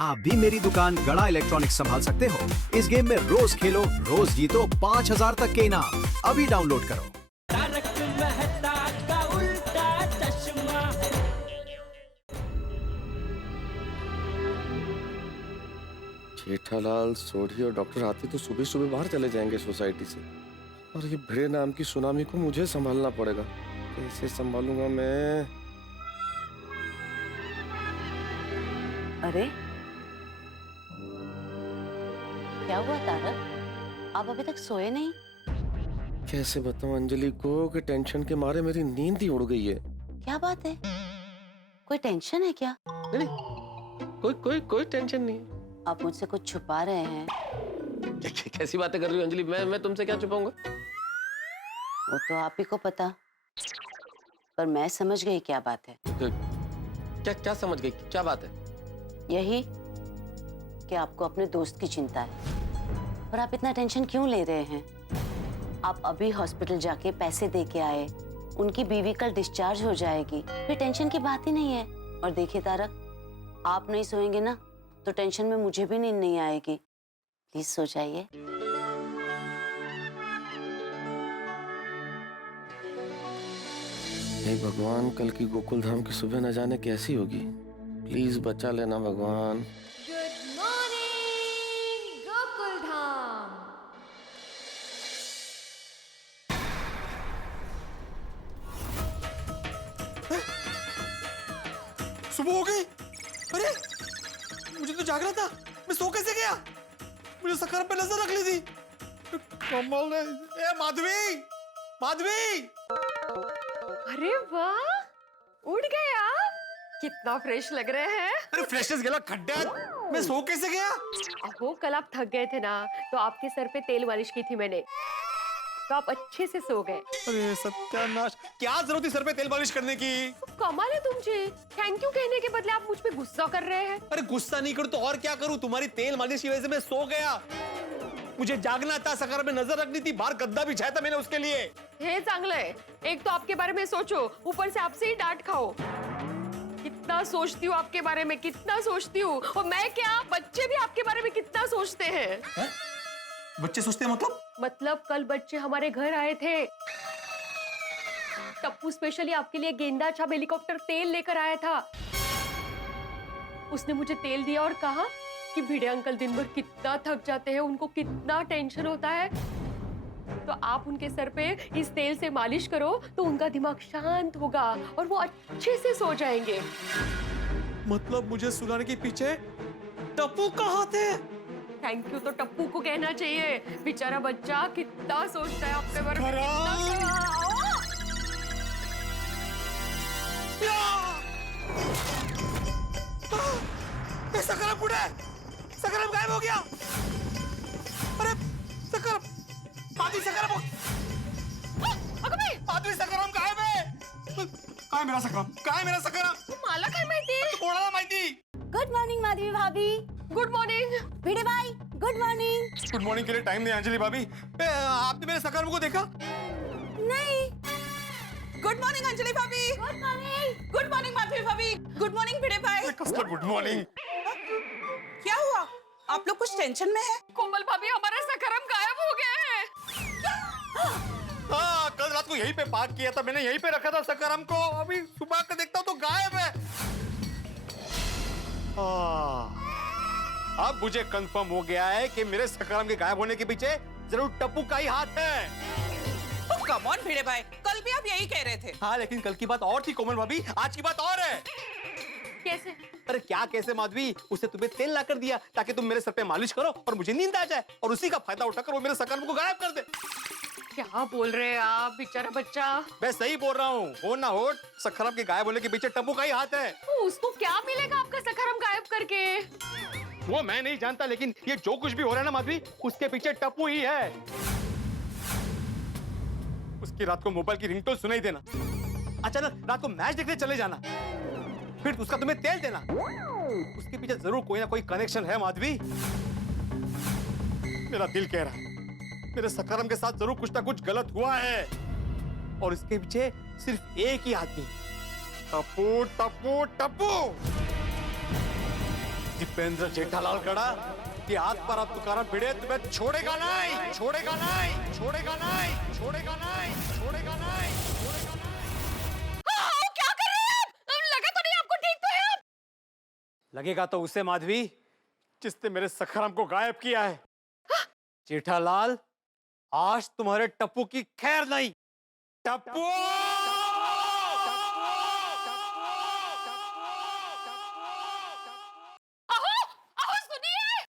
आप भी मेरी दुकान गड़ा इलेक्ट्रॉनिक्स संभाल सकते हो। इस गेम में रोज खेलो, रोज जीतो 5000 तक के इनाम। अभी डाउनलोड करो। तारक मेहता का उल्टा चश्मा। जेठालाल, सोढ़ी और डॉक्टर आते तो सुबह सुबह बाहर चले जाएंगे सोसाइटी से, और ये भिड़े नाम की सुनामी को मुझे संभालना पड़ेगा। कैसे संभालूंगा मैं? अरे क्या हुआ तारक, आप अभी तक सोए नहीं? कैसे बताऊं अंजलि को कि टेंशन के मारे मेरी नींद ही उड़ गई है। क्या बात है, कोई टेंशन है क्या? नहीं, कोई टेंशन नहीं है। आप मुझसे कुछ छुपा रहे हैं? कैसी बातें कर रही हो अंजलि? मैं तुमसे क्या छुपाऊंगा? वो तो आप ही को पता, पर मैं समझ गई क्या बात है। क्या समझ गई? क्या बात है? यही कि आपको अपने दोस्त की चिंता है, पर आप इतना टेंशन क्यों ले रहे हैं? आप अभी हॉस्पिटल जाके पैसे दे के आए, उनकी बीवी कल डिस्चार्ज हो जाएगी, फिर टेंशन की बात ही नहीं है। और देखिए तारक, आप नहीं सोएंगे ना तो टेंशन में मुझे भी नींद नहीं आएगी। प्लीज सो जाइए। हे भगवान, कल की गोकुल धाम की सुबह न जाने कैसी होगी। प्लीज बचा लेना भगवान। Good morning Gokul Dham. सुबह हो गई। अरे मुझे तो जागना था, मैं सो कैसे गया? मुझे सकर पे नजर रख ली थी। कमाल है। ए माधवी, माधवी! अरे वाह, उठ गए आप। कितना फ्रेश लग रहे हैं। अरे फ्रेशनेस गेला खड्डा, मैं सो कैसे गया? अहो कल आप थक गए थे ना, तो आपके सर पे तेल मालिश की थी मैंने, तो आप अच्छे से सो गए। अरे सत्यानाश, क्या जरूरत थी सर पे तेल मालिश करने की? कमाल है तुमची, थैंक यू कहने के बदले आप मुझ पे गुस्सा कर रहे हैं। अरे गुस्सा नहीं करूं तो और क्या करूं? तुम्हारी तेल मालिश की वजह से मैं सो गया। मुझे जागना था, सकर पे नजर रखनी थी, बाहर गद्दा बिछाया था मैंने उसके लिए। हे चांगलं है, एक तो आपके बारे में सोचो, ऊपर से आपसे ही डांट खाओ। कितना सोचती हूँ आपके बारे में, कितना सोचती हूँ। और मैं क्या, बच्चे भी आपके बारे में कितना सोचते हैं। है? बच्चे सोचते हैं मतलब कल बच्चे हमारे घर आए थे, टप्पू स्पेशली आपके लिए गेंदा छाप हेलीकॉप्टर तेल लेकर आया था। उसने मुझे तेल दिया और कहा कि भिड़े अंकल दिन भर कितना थक जाते हैं, उनको कितना टेंशन होता है, तो आप उनके सर पे इस तेल से मालिश करो तो उनका दिमाग शांत होगा और वो अच्छे से सो जाएंगे। मतलब मुझे सुलाने के पीछे टप्पू कहाँ थे? थैंक यू तो टप्पू को कहना चाहिए, बेचारा बच्चा कितना सोचता है आपके बारे में। सकरम कुठे? सकरम गायब हो गया। अरे सकरम, माधवी सकरम, माधवी सकरम गायब है। काय मेरा सकरम? काय मेरा सकरम? मला काय माहिती? कोणाला माहिती? गुड मॉर्निंग माधवी भाभी। गुड मॉर्निंग भिड़े भाई, गुड मॉर्निंग। गुड मॉर्निंग के लिए टाइम नहीं अंजलि भाभी। आपने मेरे सकरम को देखा? नहीं। गुड मॉर्निंग अंजलि भाभी। Good morning. Good morning Madhavi भाभी। गुड मॉर्निंग भिड़े भाई। कसला गुड मॉर्निंग? क्या हुआ? आप लोग कुछ टेंशन में हैं? कोमल भाभी, हमारा सकरम गायब हो गया है। हाँ, कल रात को यहीं पे पार्क किया था मैंने, यहीं पे रखा था सकरम को। अभी सुबह का देखता हूँ तो गायब है। अब मुझे कंफर्म हो गया है कि मेरे सकरम के गायब होने के पीछे जरूर टप्पू का ही हाथ है। कम ऑन भिड़े भाई, कल भी आप यही कह रहे थे। हाँ, लेकिन कल की बात और थी कोमल भाभी, आज की बात और है। कैसे? अरे क्या कैसे माधवी? उसने तुम्हें तेल ला कर दिया ताकि तुम मेरे सर पे मालिश करो और मुझे नींद आ जाए, और उसी का फायदा उठाकर वो मेरे सकरम को गायब कर दे। क्या बोल रहे हैं आप, बेचारा बच्चा। मैं सही बोल रहा हूँ, हो ना हो, सकरम के गायब होने के पीछे टप्पू का ही हाथ है। उसको क्या मिलेगा आपका सकरम गायब करके? वो मैं नहीं जानता, लेकिन ये जो कुछ भी हो रहा है ना माधवी, उसके पीछे टप्पू ही है। उसकी रात को मोबाइल की रिंगटोन सुनाई देना, अचानक रात को मैच देखने चले जाना, फिर उसका तुम्हें तेल देना, उसके पीछे जरूर कोई ना कोई कनेक्शन है माधवी। मेरा दिल कह रहा है मेरे सकरम के साथ जरूर कुछ ना कुछ गलत हुआ है, और इसके पीछे सिर्फ एक ही आदमी, टप्पू टप्पू टप्पू। दीपेंद्र जेठालाल कड़ा की हात पर तुकाराम भिडे तुम्हें छोड़ेगा नहीं, छोड़ेगा नहीं, छोड़ेगा नहीं, छोड़ेगा नहीं, छोड़ेगा नहीं, छोड़ेगा नहीं। क्या कर रहे हैं आप? लगा तो नहीं आपको? ठीक तो है आप? लगेगा तो उसे माधवी जिसने मेरे सखाराम को गायब किया है। जेठालाल, आज तुम्हारे टप्पू की खैर नहीं। टप्पू!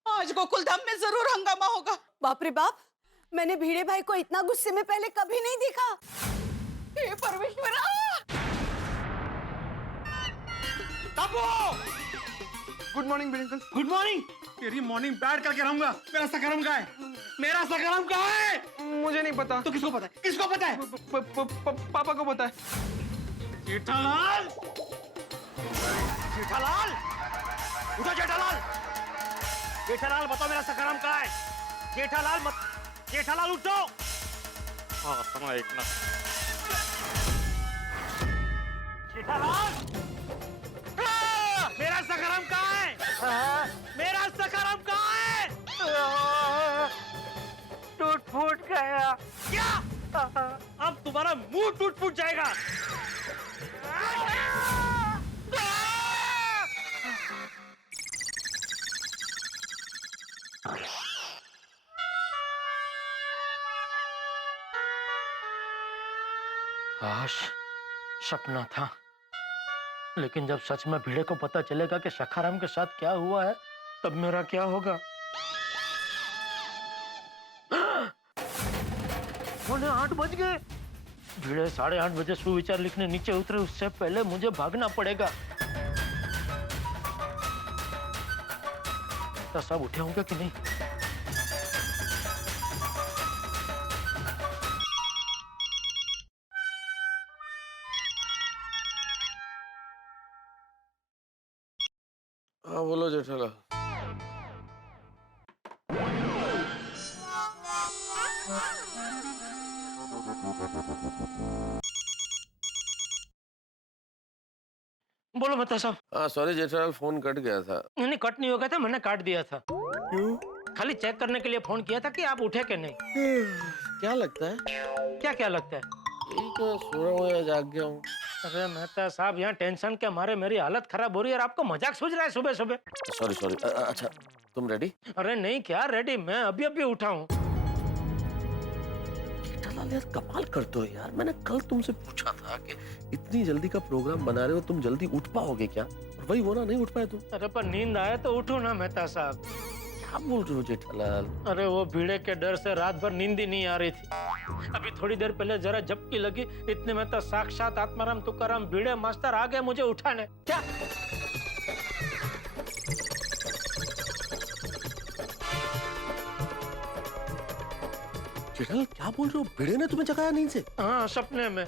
आज गोकुलधाम में जरूर हंगामा होगा। बाप रे बाप, मैंने भिड़े भाई को इतना गुस्से में पहले कभी नहीं देखा। हे परमेश्वरा! Good morning uncle. Good morning. तेरी मॉर्निंग बैड करके रहूंगा। मेरा सखाराम कहाँ है? मेरा सखाराम कहाँ है? मुझे नहीं पता। तो किसको पता है? किसको पता है? पापा को पता है। जेठालाल! जेठालाल! उठो जेठालाल! जेठालाल बताओ मेरा सखाराम कहाँ है? जेठालाल मत, जेठालाल उठो! हाँ समय एक ना। जेठालाल! मेरा सखाराम कहाँ है? मेरा सखाराम कहाँ है? टूट फूट गया। क्या? अब तुम्हारा मुंह टूट फूट जाएगा। काश सपना था, लेकिन जब सच में भिड़े को पता चलेगा कि सखाराम के साथ क्या हुआ है, तब मेरा क्या होगा? पौने 8 बज गए। भिड़े 8:30 बजे सुविचार लिखने नीचे उतरे, उससे पहले मुझे भागना पड़ेगा। तो सब उठे होंगे कि नहीं? हाँ बोलो जेठालाल। बोलो मेहता साहब। हाँ सॉरी जेठालाल, फोन कट गया था। नहीं, कट नहीं हो गया था, मैंने काट दिया था। क्यों? खाली चेक करने के लिए फोन किया था कि आप उठे कि नहीं। क्या लगता है? क्या क्या लगता है? यही तो सो रहा हूँ या जाग गया हूँ। अरे मेहता साहब, यहाँ टेंशन के मारे मेरी हालत खराब हो रही है और आपको मजाक सूझ रहा है सुबह सुबह। Sorry sorry. अच्छा तुम रेडी? अरे नहीं, क्या रेडी, मैं अभी अभी उठा हूँ। जेठालाल यार कमाल करते हो यार। मैंने कल तुमसे पूछा था कि इतनी जल्दी का प्रोग्राम बना रहे हो, तुम जल्दी उठ पाओगे क्या? और वही वो ना, नहीं उठ पाए तुम। अरे पर नींद आए तो उठो ना मेहता साहब। क्या बोल रहे हो जेठालाल? अरे वो भीड़े के डर से रात भर नींद ही नहीं आ रही थी। अभी थोड़ी देर पहले जरा झपकी लगी, इतने में तो साक्षात आत्माराम तुकाराम भीड़े मास्टर आ गए मुझे उठाने। क्या? जेठालाल क्या बोल रहे हो? भिड़े ने तुम्हें जगाया नींद से? हाँ, सपने में।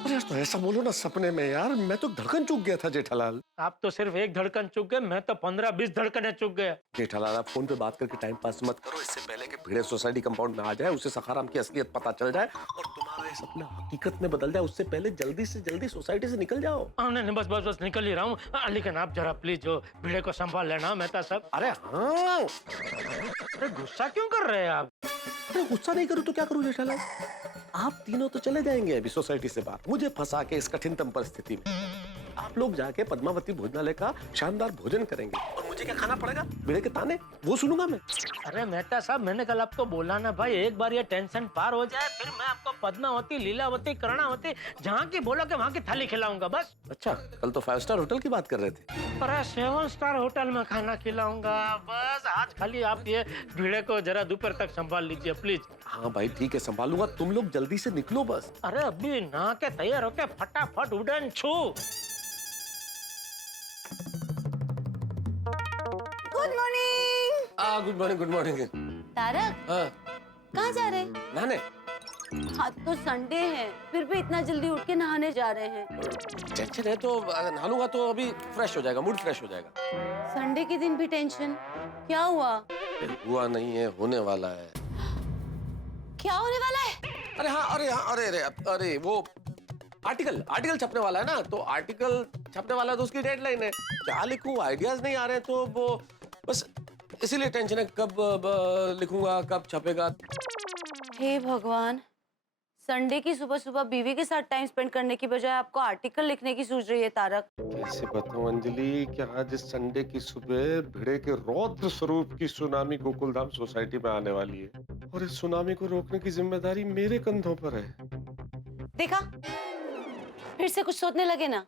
अरे यार तो ऐसा बोलो ना, सपने में यार। मैं तो धड़कन चूक गया था जेठालाल। आप तो सिर्फ एक धड़कन चूक गए, मैं तो 15-20 धड़कनें चूक गया। जेठालाल आप फोन पे बात करके टाइम पास मत करो। इससे पहले कि भिड़े सोसाइटी कंपाउंड में आ जाए, उसे सखाराम की असलियत पता चल जाए और तुम्हारा ये सपना हकीकत में बदल जाए, उससे पहले जल्दी से जल्दी सोसाइटी से निकल जाओ। नहीं नहीं, बस बस बस निकल ही रहा हूँ। लेकिन आप जरा प्लीज जो भीड़े को संभाल लेना मेहता साहब। अरे हाँ। अरे गुस्सा क्यों कर रहे हैं आप? अरे गुस्सा नहीं करूँ तो क्या करूँ जेठालाल? आप तीनों तो चले जाएंगे अभी सोसाइटी से बाहर, मुझे फंसा के इस कठिनतम परिस्थिति में। आप लोग जाके पद्मावती भोजनालय का शानदार भोजन करेंगे और मुझे क्या खाना पड़ेगा? भिड़े के ताने वो सुनूंगा मैं। अरे मेहता साहब, मैंने कल आपको बोला ना भाई, एक बार ये टेंशन पार हो जाए फिर मैं आपको पद्मावती, लीलावती, कर्णावती, जहाँ की बोलोगे वहाँ की थाली खिलाऊंगा बस। अच्छा, कल तो 5 स्टार होटल की बात कर रहे थे। अरे 7 स्टार होटल में खाना खिलाऊंगा बस। आज खाली आप ये भीड़े को जरा दोपहर तक संभाल लीजिए प्लीज। हाँ भाई ठीक है, संभालूंगा। तुम लोग जल्दी से निकलो बस। अरे अभी नहा के तैयार होके फटाफट उड़न छू। Good morning. Good morning, good morning. Tarak, हाँ, कहाँ जा रहे हैं? नहाने। आज तो संडे है, फिर भी इतना जल्दी उठ के नहाने जा रहे हैं। टेंशन है तो नहा लूंगा तो अभी फ्रेश हो जाएगा, मूड फ्रेश हो जाएगा। संडे के दिन भी टेंशन? क्या हुआ? हुआ नहीं है, होने वाला है। क्या होने वाला है? अरे हाँ, अरे हाँ, अरे अरे अरे वो आर्टिकल छपने वाला है ना, तो आर्टिकल छपने वाला तो उसकी डेडलाइन है। क्या लिखूं, आइडियाज नहीं आ रहे, तो वो बस इसीलिए टेंशन है, कब लिखूंगा, कब छपेगा। हे भगवान, संडे की सुबह सुबह बीवी के साथ टाइम स्पेंड करने की बजाय आपको आर्टिकल लिखने की सूझ रही है तारक। कैसे बताऊं अंजलि कि आज इस संडे की सुबह भिड़े के रौद्र स्वरूप की सुनामी गोकुलधाम सोसाइटी में आने वाली है, और इस सुनामी को रोकने की जिम्मेदारी मेरे कंधों पर है। देखा, फिर से कुछ सोचने लगे ना।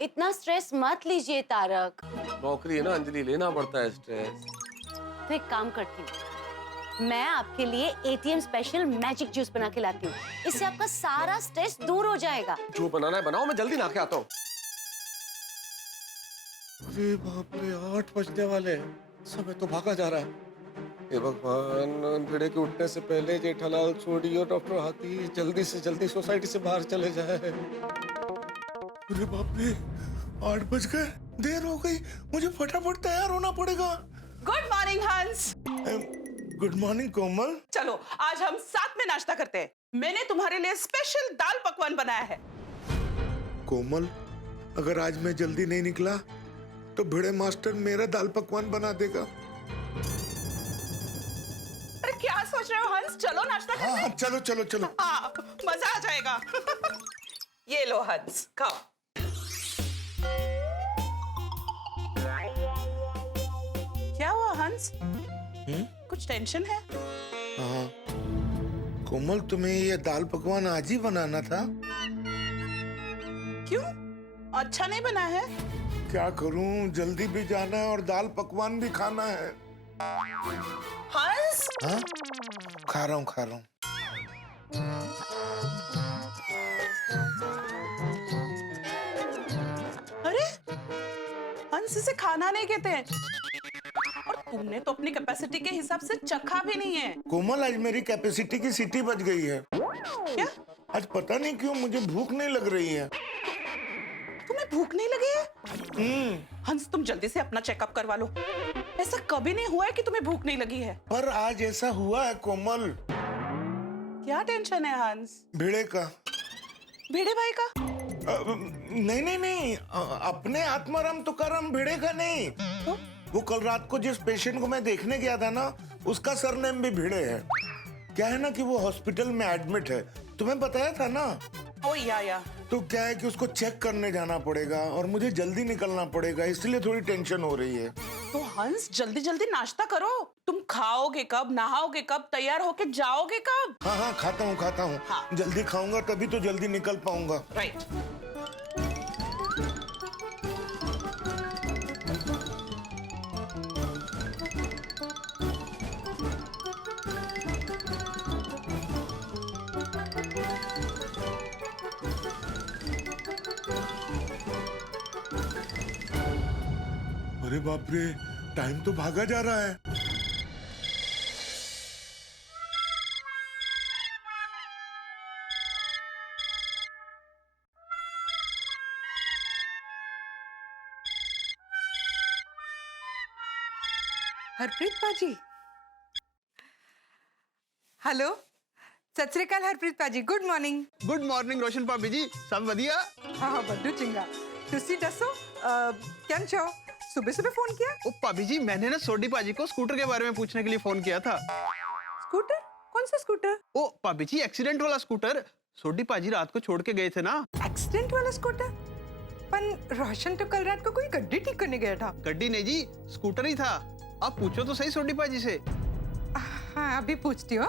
इतना स्ट्रेस मत लीजिए तारक। नौकरी है ना अंजलि, लेना पड़ता है स्ट्रेस। तो एक काम करती हूँ, मैं आपके लिए एटीएम स्पेशल मैजिक जूस बना के लाती हूँ। इससे आपका सारा स्ट्रेस दूर हो जाएगा। जो बनाना है बनाओ, मैं जल्दी नहा के आता हूँ। अरे बाप रे, 8 बजने वाले हैं, समय तो भागा जा रहा है। हे भगवान, भिड़े के उठने से पहले जेठालाल, सोडी और डॉक्टर हाथी जल्दी से जल्दी सोसाइटी से बाहर चले जाए। अरे बाप रे, 8 बज गए, देर हो गई, मुझे फटाफट तैयार होना पड़ेगा। गुड मॉर्निंग हंस। गुड मॉर्निंग कोमल। चलो आज हम साथ में नाश्ता करते हैं। मैंने तुम्हारे लिए स्पेशल दाल पकवान बनाया है। कोमल, अगर आज मैं जल्दी नहीं निकला तो भिड़े मास्टर मेरा दाल पकवान बना देगा। अरे क्या सोच रहे हो हंस, चलो नाश्ता करते हैं। हाँ, चलो चलो चलो। हाँ, मजा आ जाएगा। ये लो हंस, खाओ। क्या हुआ हंस? कुछ टेंशन है? हाँ कोमल, तुम्हें ये दाल पकवान आज ही बनाना था। क्यों, अच्छा नहीं बना है? क्या करूं, जल्दी भी जाना है और दाल पकवान भी खाना है। हंस, हाँ, खा रहा हूँ। अरे हंस, इसे खाना नहीं कहते हैं। और तुमने तो अपनी कैपेसिटी के हिसाब से चखा भी नहीं है। कोमल, आज मेरी कैपेसिटी की सीटी बज गई है। क्या? आज पता नहीं क्यों मुझे भूख नहीं लग रही है। तुम्हें भूख नहीं लगी है? हंस, तुम जल्दी से अपना चेकअप करवा लो। ऐसा कभी नहीं हुआ है कि तुम्हें भूख नहीं लगी है। पर आज ऐसा हुआ है कोमल। क्या टेंशन है हंस? भिड़े का। भिड़े भाई का? नहीं, अपने आत्माराम तुकाराम भिड़े का नहीं। तो? वो कल रात को जिस पेशेंट को मैं देखने गया था ना, उसका सरनेम भी भिड़े है। क्या है ना कि वो हॉस्पिटल में एडमिट है, तुम्हें बताया था ना। ओ या। तो क्या है कि उसको चेक करने जाना पड़ेगा और मुझे जल्दी निकलना पड़ेगा, इसलिए थोड़ी टेंशन हो रही है। तो हंस, जल्दी जल्दी नाश्ता करो। तुम खाओगे कब, नहाओगे कब, तैयार होके जाओगे कब? हाँ, खाता हूँ। हाँ। जल्दी खाऊंगा तभी तो जल्दी निकल पाऊंगा। राइट। अरे बाप रे, टाइम तो भागा जा रहा है। हरप्रीत पाजी, हेलो, सत श्री अकाल हरप्रीत पाजी, गुड मॉर्निंग। गुड मॉर्निंग रोशन भाभी जी, सब बढ़िया? हाँ, बड्डू चिंगा, तुसी दसो केम छो? सुबह सुबह फोन किया? ओ भाभी जी, मैंने ना सोडी पाजी को स्कूटर के बारे में पूछने के लिए फोन किया था। स्कूटर? कौन सा स्कूटर? ओ भाभी जी, एक्सीडेंट वाला स्कूटर। सोडी पाजी रात को छोड़ के गए थे ना। एक्सीडेंट वाला स्कूटर? पर रोशन तो कल रात को कोई गड्डी ठीक करने गया था। गड्डी नहीं जी, स्कूटर ही था। आप पूछो तो सही सोडी पाजी से। हाँ, अभी पूछती हूँ।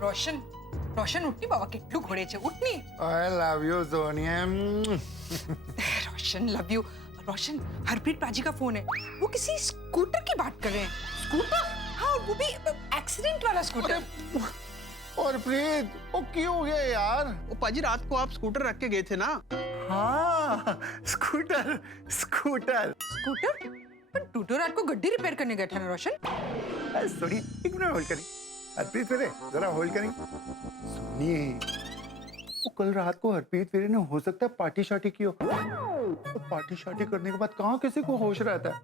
रोशन उठनी बाबा, કેટલું ઘોડે છે, ઉઠની। I love you Sonia. Roshan love you. Roshan, Harpreet पाजी का फोन है, वो किसी स्कूटर की बात कर रहे हैं। स्कूटर? हाँ, वो भी एक्सीडेंट वाला स्कूटर। और प्रीत, वो क्यों हो गया यार? ओ पाजी, रात को आप स्कूटर रख के गए थे ना। हाँ, स्कूटर। स्कूटर? पर तू तो रात को गड्डी रिपेयर करने गया था ना रोशन? सॉरी, एक मिनट होल्ड करें। हरप्रीत वीरे, जरा होल्ड करें। सुनिए, वो कल रात को हरप्रीत वीरे ने हो सकता है पार्टी शार्टी की हो। तो पार्टी शार्टी करने के बाद कहाँ किसी को होश रहता है।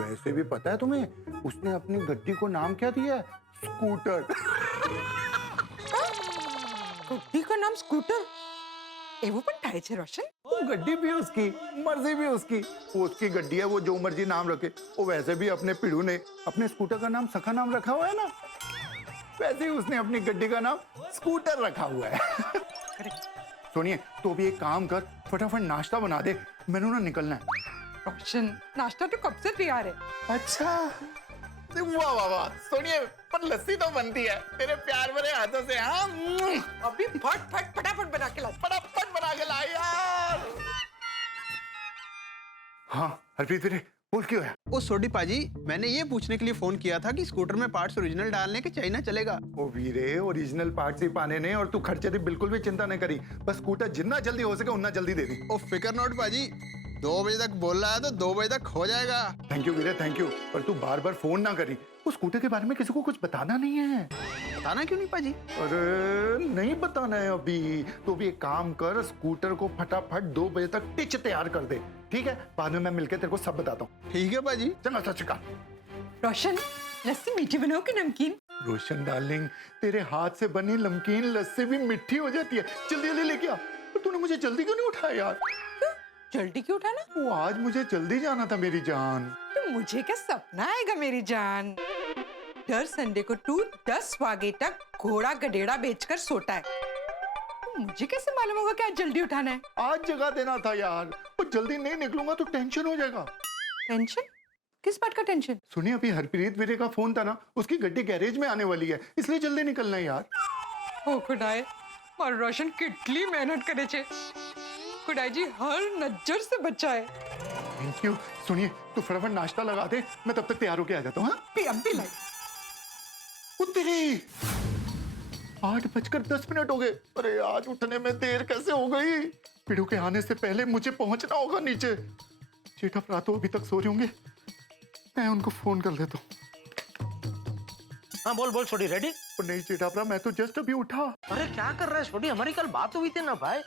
वैसे भी पता है तुम्हें, उसने अपनी गड्डी को नाम क्या दिया है? स्कूटर। गड्डी का नाम स्कूटर? એવું પણ થાય છે રોશન? वो गड्डी भी उसकी, मर्जी भी उसकी। वो उसकी गड्डी है, वो जो मर्जी नाम रखे। वो वैसे भी अपने पिड़ू ने अपने स्कूटर का नाम सखा नाम रखा हुआ है ना, वैसे ही उसने अपनी गड्डी का नाम स्कूटर रखा हुआ है। सुनिए, तो भी एक काम कर, फटाफट नाश्ता बना दे, मैंने ना निकलना है। रोशन नाश्ता तो कब से तैयार है। अच्छा, वाह वाह वाह। सुनिए, पर लस्सी तो बनती है तेरे प्यार भरे हाथों से। हाँ, अभी फटाफट बना के ला। फटाफट बना के ला यार। हाँ हरप्रीत वीरे, बोल क्यों है? ओ सोडी पाजी, मैंने ये पूछने के लिए फोन किया था कि स्कूटर में पार्ट्स ओरिजिनल डालने के चाइना चलेगा। ओ वीरे, ओरिजिनल पार्ट्स ही पाने ने, और तू खर्चे की बिल्कुल भी चिंता नहीं करी। बस स्कूटर जितना जल्दी हो सके उतना जल्दी दे दी। ओ फिकर नॉट पाजी, 2 बजे तक बोल रहा है तो 2 बजे तक हो जाएगा। थैंक यू वीरे, थैंक यू। पर तू बार बार फोन ना करी, उस स्कूटर के बारे में किसी को कुछ बताना नहीं है। बताना क्यों नहीं पाजी? अरे नहीं बताना है अभी। तो भी एक काम कर, स्कूटर को फटाफट 2 बजे तक टिच तैयार कर दे, ठीक है? बाद में मैं मिलकर तेरे को सब बताता हूँ। ठीक है पाजी। चलो सच का। रोशन लस्सी मीठी बनाओ कि नमकीन? रोशन डार्लिंग, तेरे हाथ से बनी नमकीन लस्सी भी मीठी हो जाती है। जल्दी जल्दी लेके आ। पर तूने मुझे जल्दी क्यों नहीं उठाया यार? जल्दी क्यों उठाना? वो आज मुझे जल्दी जाना था मेरी जान। तो मुझे क्या सपना आएगा मेरी जान? हर संडे को तू 10 बजे तक घोड़ा गधेड़ा बेचकर सोता है। तो मुझे कैसे मालूम होगा कि आज जल्दी उठाना है? आज जगा देना था यार। और जल्दी नहीं निकलूंगा तो टेंशन हो जाएगा। टेंशन? किस बात का टेंशन? सुनिए, अभी हरप्रीत वीरे का फोन था ना, उसकी गड्डी गैरेज में आने वाली है, इसलिए जल्दी निकलना है यार। ओ खुदाए, और रोशन कितनी मेहनत करे छे। खुदाई जी हर नजर से बचाए। Thank you. सुनिए, तू फटाफट नाश्ता लगा दे, मैं तब तक तैयार होके आ जाता हूँ। अब भी लाई। तेरी 8:10 हो गए। अरे आज उठने में देर कैसे हो गई? पिड़ू के आने से पहले मुझे पहुंचना होगा नीचे। जेठा भरा तो अभी तक सो रहे होंगे, मैं उनको फोन कर लेता हूँ। हाँ बोल बोल छोटी, रेडी? नहीं जेठा भरा, मैं तो जस्ट अभी उठा। अरे क्या कर रहा है छोटी? हमारी कल बात हुई थी ना भाई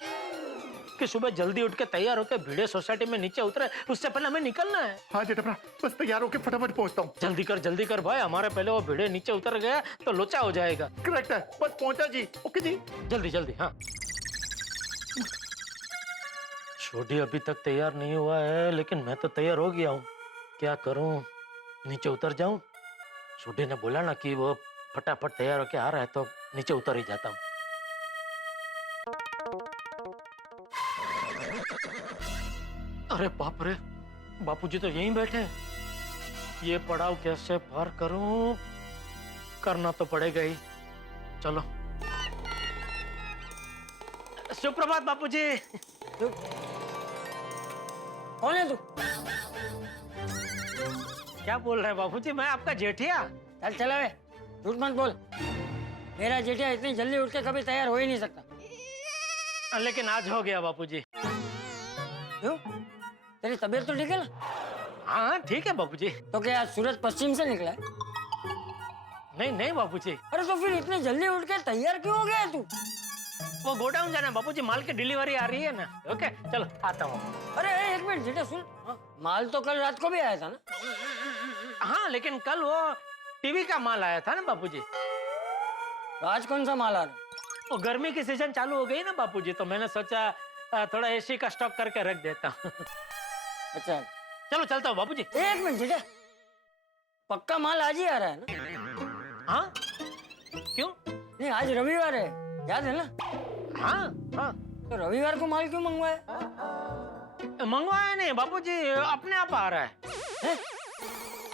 कि सुबह जल्दी उठ के तैयार होकर भिड़े सोसाइटी में नीचे उतरे, उससे पहले हमें निकलना है। हाँ जेठा भरा, बस तैयार होके फटाफट पहुंचता हूँ। जल्दी कर भाई, हमारे पहले वो भिड़े नीचे उतर गया तो लोचा हो जाएगा। करेक्ट है, बस पहुंचा जी। ओके जी, जल्दी। हाँ छोटी अभी तक तैयार नहीं हुआ है, लेकिन मैं तो तैयार हो गया हूँ। क्या करूँ, नीचे उतर जाऊं? छोटी ने बोला ना कि वो फटाफट तैयार होके आ रहा है, तो नीचे उतर ही जाता हूँ। अरे बाप रे, बापूजी तो यहीं बैठे हैं। ये पड़ाव कैसे पार करूं? करना तो पड़ेगा ही। चलो। सुप्रभात बापूजी। कौन है तू? क्या बोल रहे हैं बापूजी? मैं आपका जेठिया। चल चला वे, झूठ मत बोल। मेरा जेठिया इतनी जल्दी उठ के कभी तैयार हो ही नहीं सकता। लेकिन आज हो गया बापूजी। क्यों? तेरी तबीयत तो ठीक है ना? हाँ ठीक है बापूजी। तो क्या आज सूरज पश्चिम से निकला है? नहीं बापूजी। अरे तो फिर इतनी जल्दी उठ के तैयार क्यों हो गया तू? वो गोडाउन जाना बापूजी, माल की डिलीवरी आ रही है ना। ओके चलो आता हूँ। अरे एक मिनट जेठा सुन, माल तो कल रात को भी आया था ना? हाँ लेकिन कल वो टीवी का माल आया था ना बापूजी। तो आज कौन सा माल आ रहा? वो गर्मी की सीजन चालू हो गई ना बापूजी, तो मैंने सोचा थोड़ा एसी का स्टॉक करके रख देता हूँ। अच्छा चलो चलता हूँ बापूजी। एक मिनट जेठा, पक्का माल आज ही आ रहा है ना? हाँ क्यों? नहीं आज रविवार है, याद है ना? हाँ। तो रविवार को माल क्यों मंगवाया? मंगवाया नहीं बापूजी, अपने आप आ रहा है।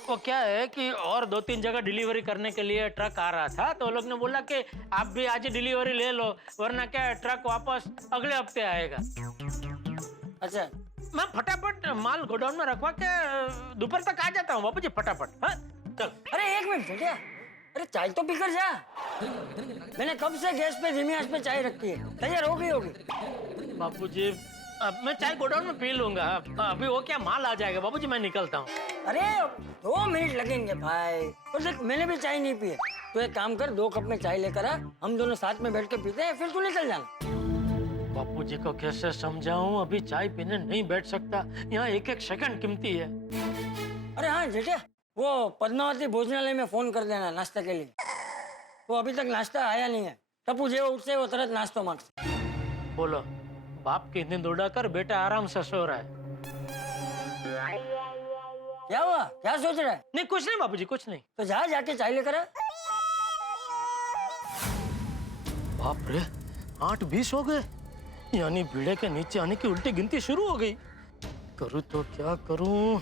वो क्या है कि और 2-3 जगह डिलीवरी करने के लिए ट्रक आ रहा था, तो लोग ने बोला कि आप भी आज ही डिलीवरी ले लो, वरना क्या है ट्रक वापस अगले हफ्ते आएगा। अच्छा मैं फटाफट माल गोडाउन में रखवा के दोपहर तक आ जाता हूँ बापूजी, फटाफट। हाँ चल। अरे एक मिनट बेटा, अरे चाय तो पीकर जा। मैंने कब से गैस पे धीमी आंच पे चाय रखी है, तैयार हो गई होगी। बापूजी अब मैं चाय गोडाउन में पी लूंगा, अभी वो क्या माल आ जाएगा बापूजी, मैं निकलता हूँ। अरे 2 मिनट लगेंगे भाई। और देख मैंने भी चाय नहीं पी है, तो एक काम कर 2 कप में चाय लेकर आ, हम दोनों साथ में बैठ के पीते हैं, फिर तू निकल जाना। बापूजी को कैसे समझाऊं, अभी चाय पीने नहीं बैठ सकता, यहाँ 1-1 सेकंड कीमती है। अरे हाँ जेठिया, वो पद्मावती भोजनालय में फोन कर देना नाश्ते के लिए। वो अभी तक नाश्ता आया नहीं है, टप्पू जे उठसे वो तुरंत नाश्ता मांगते। बोलो बाप की नींद उड़ाकर बेटा आराम से सो रहा है। क्या हुआ? क्या सोच रहा है? नहीं कुछ नहीं बापूजी, कुछ नहीं। तो जा जाके चाय लेकर आ। बाप रे, 8:20 हो गए, यानी भिड़े के नीचे आने की उल्टी गिनती शुरू हो गई। करूँ तो क्या करूँ?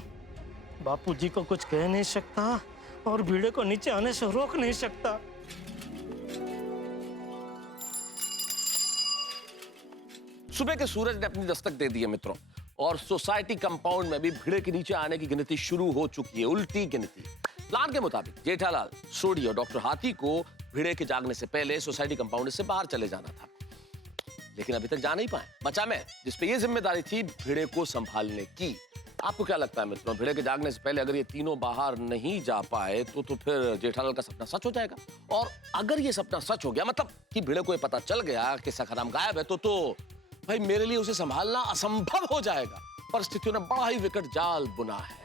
बापूजी को कुछ कह नहीं सकता और भिड़े को नीचे आने से रोक नहीं सकता। सुबह के सूरज ने अपनी दस्तक दे दी है मित्रों, और सोसाइटी कंपाउंड में भी भिड़े के नीचे आने की गिनती शुरू हो चुकी है, उल्टी गिनती। प्लान के मुताबिक जेठालाल, सोडी और डॉक्टर हाथी को भिड़े के जागने से पहले सोसाइटी कंपाउंड से बाहर चले जाना था, लेकिन अभी तक जा नहीं पाए। बचा मैं, जिसपे ये जिम्मेदारी थी भिड़े को संभालने की। आपको क्या लगता है मित्रों, भिड़े के जागने से पहले अगर ये तीनों बाहर नहीं जा पाए तो फिर जेठालाल का सपना सच हो जाएगा? और अगर ये सपना सच हो गया, मतलब कि भिड़े को ये पता चल गया कि सखाराम गायब है, तो भाई मेरे लिए उसे संभालना असंभव हो जाएगा। परिस्थितियों ने बड़ा ही विकट जाल बुना है।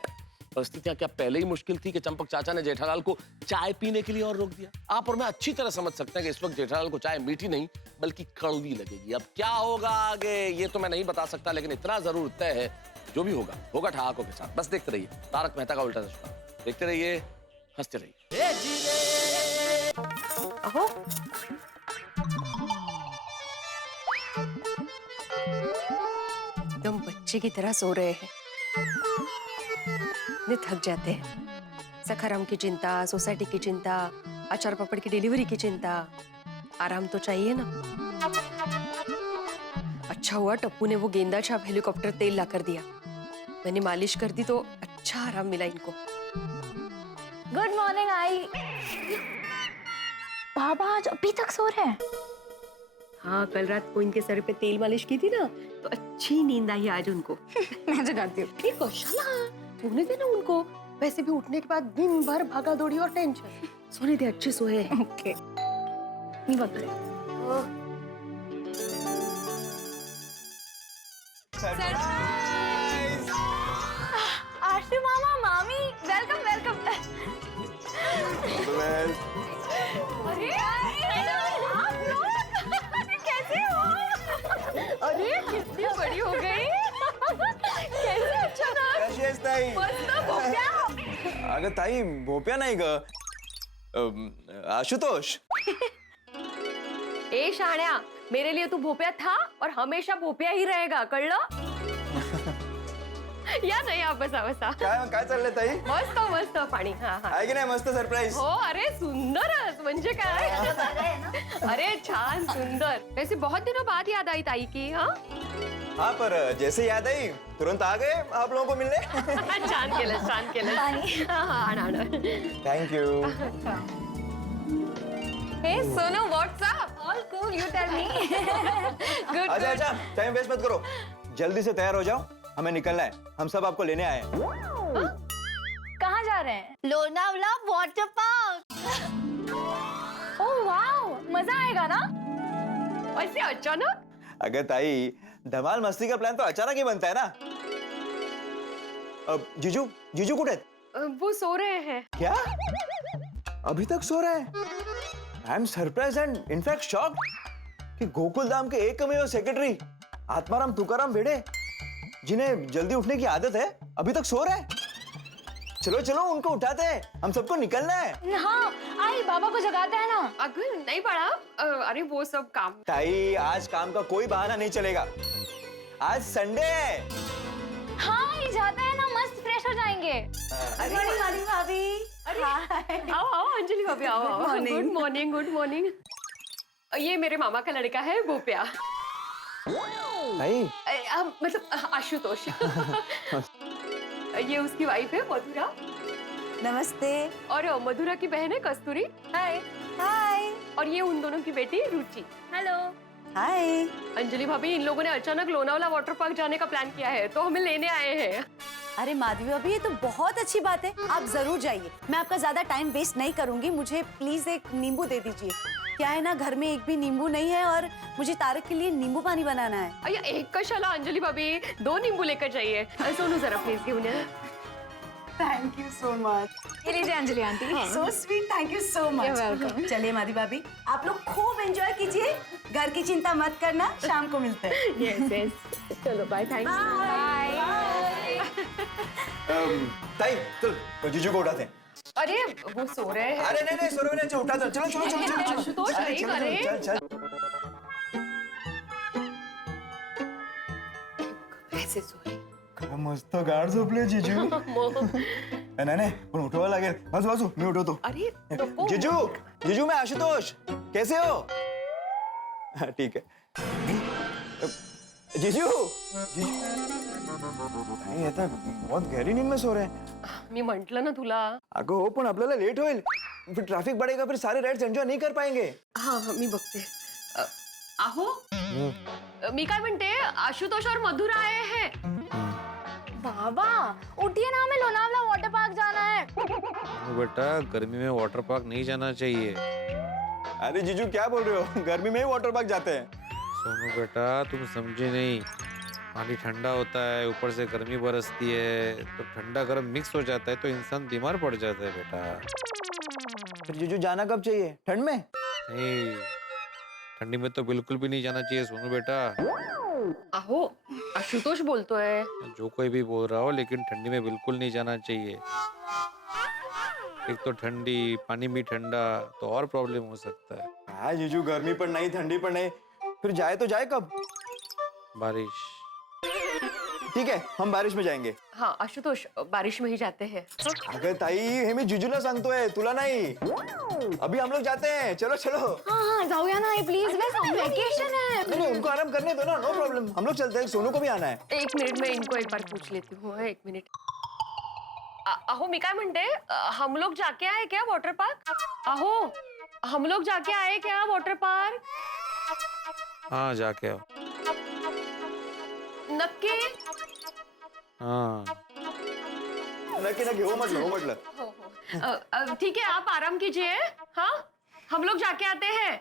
परिस्थितियां क्या पहले ही मुश्किल थी कि चंपक चाचा ने जेठालाल को चाय पीने के लिए और रोक दिया। आप और मैं अच्छी तरह समझ सकते हैं कि इस वक्त जेठालाल को चाय मीठी नहीं बल्कि कड़वी लगेगी। अब क्या होगा आगे ये तो मैं नहीं बता सकता, लेकिन इतना जरूर तय है, जो भी होगा होगा ठहाकों के साथ। बस देखते रहिए तारक मेहता का उल्टा चश्मा, देखते रहिए, हंसते रहिए। अहो, एकदम बच्चे की तरह सो रहे हैं, इतने थक जाते हैं। सखाराम की चिंता, सोसाइटी की चिंता, अचार पापड़ की डिलीवरी की चिंता, आराम तो चाहिए ना। अच्छा हुआ टप्पू ने वो गेंदा छाप हेलीकॉप्टर तेल ला कर दिया, मैंने मालिश कर दी तो अच्छा आराम मिला इनको। Good morning I. बाबा आज अभी तक सो रहे हैं? हाँ, कल रात को इनके सर पे तेल मालिश की थी ना, तो अच्छी नींद आई आज उनको। मैं जगाती हूँ। ठीक कौशला, सोने दे ना उनको, वैसे भी उठने के बाद दिन भर भागा दौड़ी और टेंशन। सोने दे, अच्छे सोए। ओके। नहीं बता। आशु मामा, मामी, वेलकम वेलकम। अरे आप लोग कैसे हो? अरे कितनी बड़ी हो गई। कैसे अचानक? कशी आहेस ताई? मस्त भोप्या। अगं ताई, भोप्या नाही ग, आशुतोष। ए शाण्या, मेरे लिए तू भोप्या था और हमेशा भोप्या ही रहेगा, कळलं? या नाही, आप बसा बसा। काय चाललंय ताई? मस्त मस्त पाणी। हाँ हाँ, आहे की नाही मस्त सरप्राईज? हो, अरे सुंदरच, म्हणजे काय। अरे छान, सुंदर। वैसे बहुत दिनों बाद याद आई ताई की। हाँ हाँ, पर जैसे याद आई तुरंत आ गए आप लोगों को मिलने। छान केलं, छान केलं। हाँ हाँ, आण। Thank you. Hey Sonu, what's up? All cool, you tell me. Good. अच्छा अच्छा, टाइम वेस्ट मत करो, जल्दी से तैयार हो जाओ, हमें निकलना है। हम सब आपको लेने आए हैं। कहाँ जा रहे हैं? Lonavala water park. Oh wow, मजा आएगा ना? वैसे अचानक? अगर ताई, धमाल मस्ती का प्लान तो अचानक ही बनता है ना। अब जीजू कुठे आहेत? वो सो रहे हैं। क्या? अभी तक सो रहे हैं? I am surprise and in fact shocked कि गोकुल धाम के एकमेव सेक्रेटरी आत्माराम तुकाराम भिड़े, जिन्हें जल्दी उठने की आदत है, अभी तक सो रहे हैं। चलो चलो उनको उठाते हैं, हम सबको निकलना है। हाँ, आई बाबा को जगाते हैं ना। अगर नहीं पड़ा, अरे वो सब काम। ताई, आज काम का कोई बहाना नहीं चलेगा, आज संडे है। हाँ, ये जाते हैं ना, मस्त फ्रेश हो जाएंगे। अरे मानी भाभी। अरे आओ आओ अंजलि भाभी, आओ आओ। Good morning, good morning. ये मेरे मामा का लड़का है भोप्या। ताई, मतलब आशुतोष। ये उसकी वाइफ है मधुरा। नमस्ते। और मधुरा की बहन है कस्तूरी। हाय। हाय। और ये उन दोनों की बेटी रुचि। हेलो। हाय। अंजलि भाभी, इन लोगों ने अचानक लोनावला वाटर पार्क जाने का प्लान किया है, तो हमें लेने आए हैं। अरे माधवी भाभी, ये तो बहुत अच्छी बात है, आप जरूर जाइए। मैं आपका ज्यादा टाइम वेस्ट नहीं करूंगी, मुझे प्लीज एक नींबू दे दीजिए। क्या है ना, घर में एक भी नींबू नहीं है और मुझे तारक के लिए नींबू पानी बनाना है। अरे एक कशाला अंजलि भाभी, 2 नींबू लेकर जाइए। सोनू जरा प्लीज घेऊन या। Thank you so much. ये लीजिए Anjali aunty. So sweet, thank you so much. Welcome. चलिए मादी भाभी, आप लोग खूब एंजॉय कीजिए, घर की चिंता मत करना, शाम को मिलते हैं। यस यस, चलो बाय, थैंक यू। ताई चल जीजू को उठाते हैं। अरे वो सो रहे हैं। अरे नहीं सो रहे, उठा दो, चलो चलो चलो चलो आशुतोष, नहीं करे। चल ऐसे सोए। मस्त गाढ झोपले जीजू. नाही नाही पण उठवावं लागेल. बाजू बाजू मी उठवतो. अरे नको. जीजू जीजू मैं आशुतोष, कैसे हो? हाँ, ठीक है. जीजू जीजू नाही आता बहुत गहरी नींद में सो रहे हैं. मी म्हंटल ना तुला. अगं हो पण आपल्याला लेट होईल, फिर ट्रैफिक बढ़ेगा, फिर सारे राइड्स एंजॉय नहीं कर पाएंगे. हाँ मी बघते. आहो मी काय म्हणते, आशुतोष और मधुरा आए हैं. बाबा उठिए ना, हमें लोनावला वाटर पार्क जाना है। बेटा गर्मी में वाटर पार्क नहीं जाना चाहिए। अरे जीजू क्या बोल रहे हो, गर्मी में ही वाटर पार्क जाते हैं. सोनू बेटा तुम समझे नहीं, पानी ठंडा होता है, ऊपर से गर्मी बरसती है, तो ठंडा गर्म मिक्स हो जाता है तो इंसान बीमार पड़ जाता है बेटा. फिर जीजू जाना कब चाहिए, ठंड में? नहीं, ठंडी में तो बिल्कुल भी नहीं जाना चाहिए सोनू बेटा. आहो आशुतोष बोलतोय. जो कोई भी बोल रहा हो, लेकिन ठंडी में बिल्कुल नहीं जाना चाहिए. एक तो ठंडी, पानी भी ठंडा, तो और प्रॉब्लम हो सकता है. हाँ जीजू, गर्मी पर नहीं, ठंडी पर नहीं, फिर जाए तो जाए कब? बारिश. ठीक है, हम बारिश में जाएंगे. हाँ आशुतोष, बारिश में ही जाते हैं. अगं ताई, हे मी जीजूला सांगतोय, तुला नाही. अभी हम लोग जाते हैं, चलो चलो. हाँ जाऊया ना, प्लीज, वेकेशन है. नहीं उनको आराम करने दो ना, नो प्रॉब्लम, हम लोग चलते हैं. सोनू को भी आना है. एक मिनिट में इनको एक बार पूछ लेती हूँ. एक मिनिट. आहो मी काय म्हणते, हम लोग जाके आए क्या वाटर पार्क? आहो हम लोग जाके आए क्या वाटर पार्क? हाँ जाके आओ. नक्की? हाँ नक्की नक्की, हो म्हटलं. ठीक है, आप आराम कीजिए. हाँ हम लोग जाके आते हैं.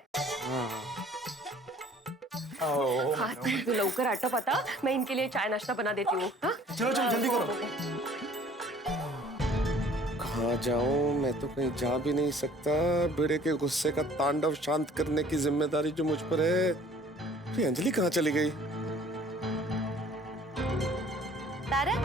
हाँ तू लवकर आटप आता, मैं इनके लिए चाय नाश्ता बना देती हूँ. हाँ? चलो चलो जल्दी करो. कहाँ जाऊं, मैं तो कहीं जा भी नहीं सकता. बेड़े के गुस्से का तांडव शांत करने की जिम्मेदारी जो मुझ पर है. फिर अंजलि कहाँ चली गई? तारक,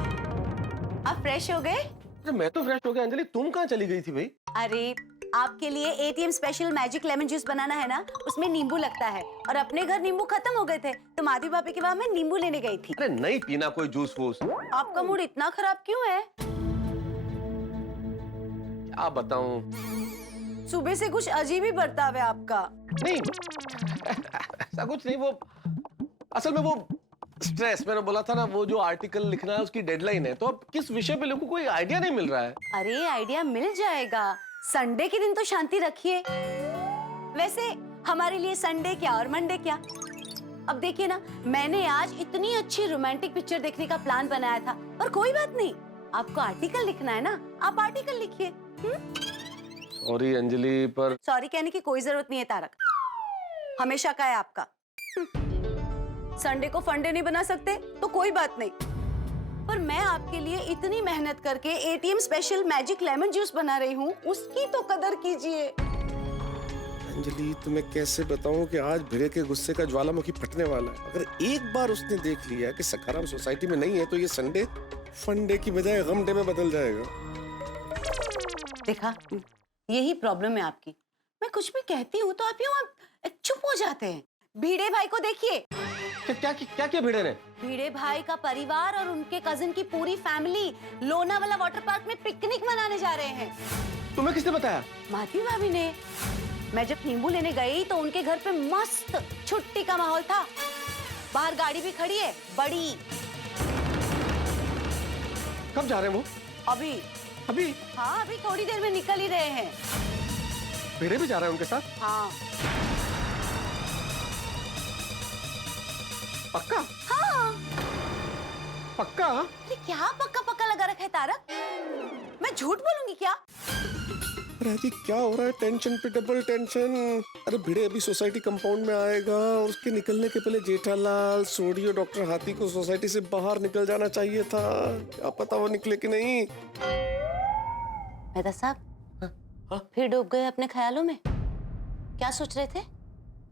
आप फ्रेश हो गए? अरे मैं तो फ्रेश हो गया. अंजलि तुम कहाँ चली गई थी भाई? अरे आपके लिए ATM special magic lemon juice बनाना है ना, उसमें नींबू लगता है, और अपने घर नींबू खत्म हो गए थे तो माधी भाभी के वहाँ मैं नींबू लेने गई थी. अरे नहीं पीना कोई जूस वूस. आपका मूड इतना खराब क्यों है? क्या बताऊं, सुबह से कुछ अजीब ही बर्ताव है आपका. नहीं ऐसा कुछ नहीं. वो असल में वो स्ट्रेस, मैंने बोला था ना, वो जो आर्टिकल लिखना है उसकी डेडलाइन है, तो अब किस विषय पे लिखूं कोई आइडिया नहीं मिल रहा है. अरे आइडिया मिल जाएगा, संडे के दिन तो शांति रखिए. वैसे हमारे लिए संडे क्या और मंडे क्या. अब देखिए ना, मैंने आज इतनी अच्छी रोमांटिक पिक्चर देखने का प्लान बनाया था, पर कोई बात नहीं, आपको आर्टिकल लिखना है ना, आप आर्टिकल लिखिए. सॉरी अंजलि, पर सॉरी कहने की कोई जरूरत नहीं है तारक, हमेशा का है आपका. संडे को फंडे नहीं बना सकते तो कोई बात नहीं, पर मैं आपके लिए इतनी मेहनत करके ATM special magic lemon juice बना रही हूँ, उसकी तो कदर कीजिए. अंजलि तुम्हें कैसे बताऊं कि आज भिड़े के गुस्से का ज्वालामुखी फटने वाला है. अगर एक बार उसने देख लिया कि सखाराम सोसाइटी में नहीं है तो ये संडे फंडे की बजाय गमडे में बदल जाएगा. देखा, यही प्रॉब्लम है आपकी. मैं कुछ भी कहती हूँ तो आप यूँ चुप हो जाते हैं. भिड़े भाई को देखिए. क्या भिड़े ने? भिड़े भाई का परिवार और उनके कजिन की पूरी फैमिली लोनावाला वाटर पार्क में पिकनिक मनाने जा रहे हैं. तुम्हें किसने बताया? माधवी भाभी ने. मैं जब नींबू लेने गई तो उनके घर पे मस्त छुट्टी का माहौल था. बाहर गाड़ी भी खड़ी है, बड़ी. कब जा रहे हैं वो? अभी. अभी? हाँ अभी थोड़ी देर में निकल ही रहे हैं. भिड़े भी जा रहे हैं उनके साथ? हाँ. पक्का? हाँ. पक्का? अरे क्या पक्का पक्का लगा रखा है तारक? मैं झूठ बोलूंगी क्या? अरे आदि क्या हो रहा है? टेंशन पे डबल टेंशन। अरे भिड़े अभी सोसाइटी कंपाउंड में आएगा और उसके निकलने के पहले जेठालाल, सोडी और डॉक्टर हाथी को सोसाइटी से बाहर निकल जाना चाहिए था। क्या पता वो निकले कि नहीं। मेहता साहब फिर डूब गए अपने ख्यालों में। क्या सोच रहे थे?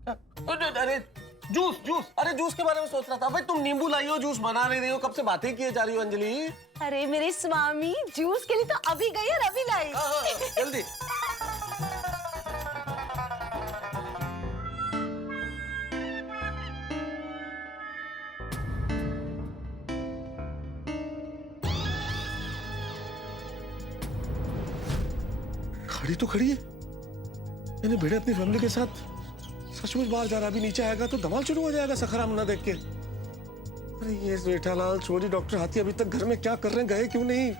अरे जूस जूस, अरे जूस के बारे में सोच रहा था। भाई तुम नींबू लाई हो, जूस बना नहीं रही हो, कब से बातें किए जा रही हो अंजलि। अरे मेरे स्वामी, जूस के लिए तो अभी गई और अभी लाई। जल्दी। खड़ी तो खड़ी है। मैंने भिड़े अपनी फैमिली के साथ सचमुच बाहर जा रहा। अभी नीचे आएगा तो धमाल शुरू हो जाएगा सखराम ना देख के। अरे ये जेठालाल, चोरी, डॉक्टर हाथी अभी तक घर में क्या कर रहे हैं, गए क्यों नहीं?